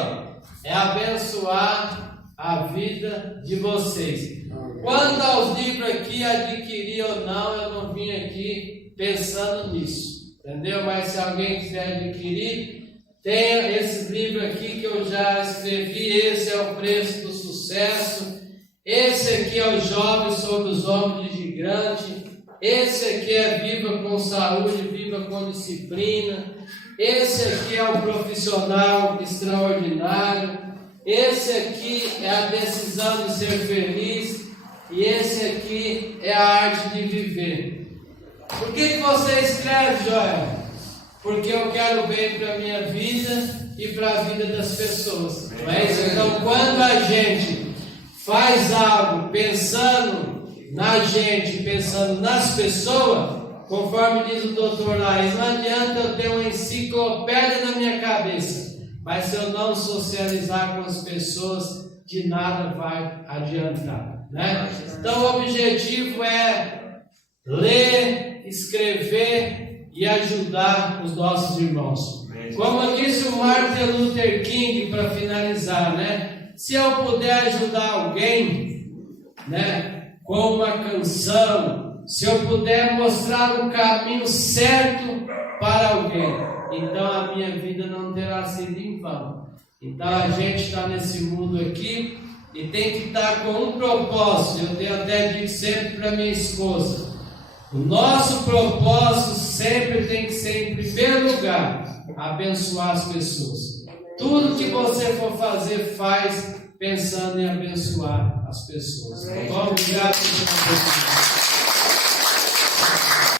é abençoar a vida de vocês. Quanto aos livros aqui, adquirir ou não, eu não vim aqui pensando nisso, entendeu? Mas se alguém quiser adquirir, tem esses livros aqui que eu já escrevi. Esse é O Preço do Sucesso, esse aqui é O Jovem sobre os Homens de Gigante. Esse aqui é Viva com Saúde, Viva com Disciplina. Esse aqui é o Profissional Extraordinário. Esse aqui é A Decisão de Ser Feliz. E esse aqui é A Arte de Viver. Por que você escreve, Joel? Porque eu quero bem para a minha vida e para a vida das pessoas. Não é isso? Então, quando a gente faz algo pensando na gente, pensando nas pessoas, conforme diz o doutor Laís, não adianta eu ter uma enciclopédia na minha cabeça, mas se eu não socializar com as pessoas, de nada vai adiantar, né? Então o objetivo é ler, escrever e ajudar os nossos irmãos. Como disse o Martin Luther King, para finalizar, né? Se eu puder ajudar alguém, né, com uma canção, se eu puder mostrar um caminho certo para alguém, então a minha vida não terá sido em vão. Então a gente está nesse mundo aqui e tem que estar com um propósito. Eu tenho até dito sempre para minha esposa, o nosso propósito sempre tem que ser, em primeiro lugar, abençoar as pessoas. Tudo que você for fazer, faz pensando em abençoar as pessoas. Obrigado.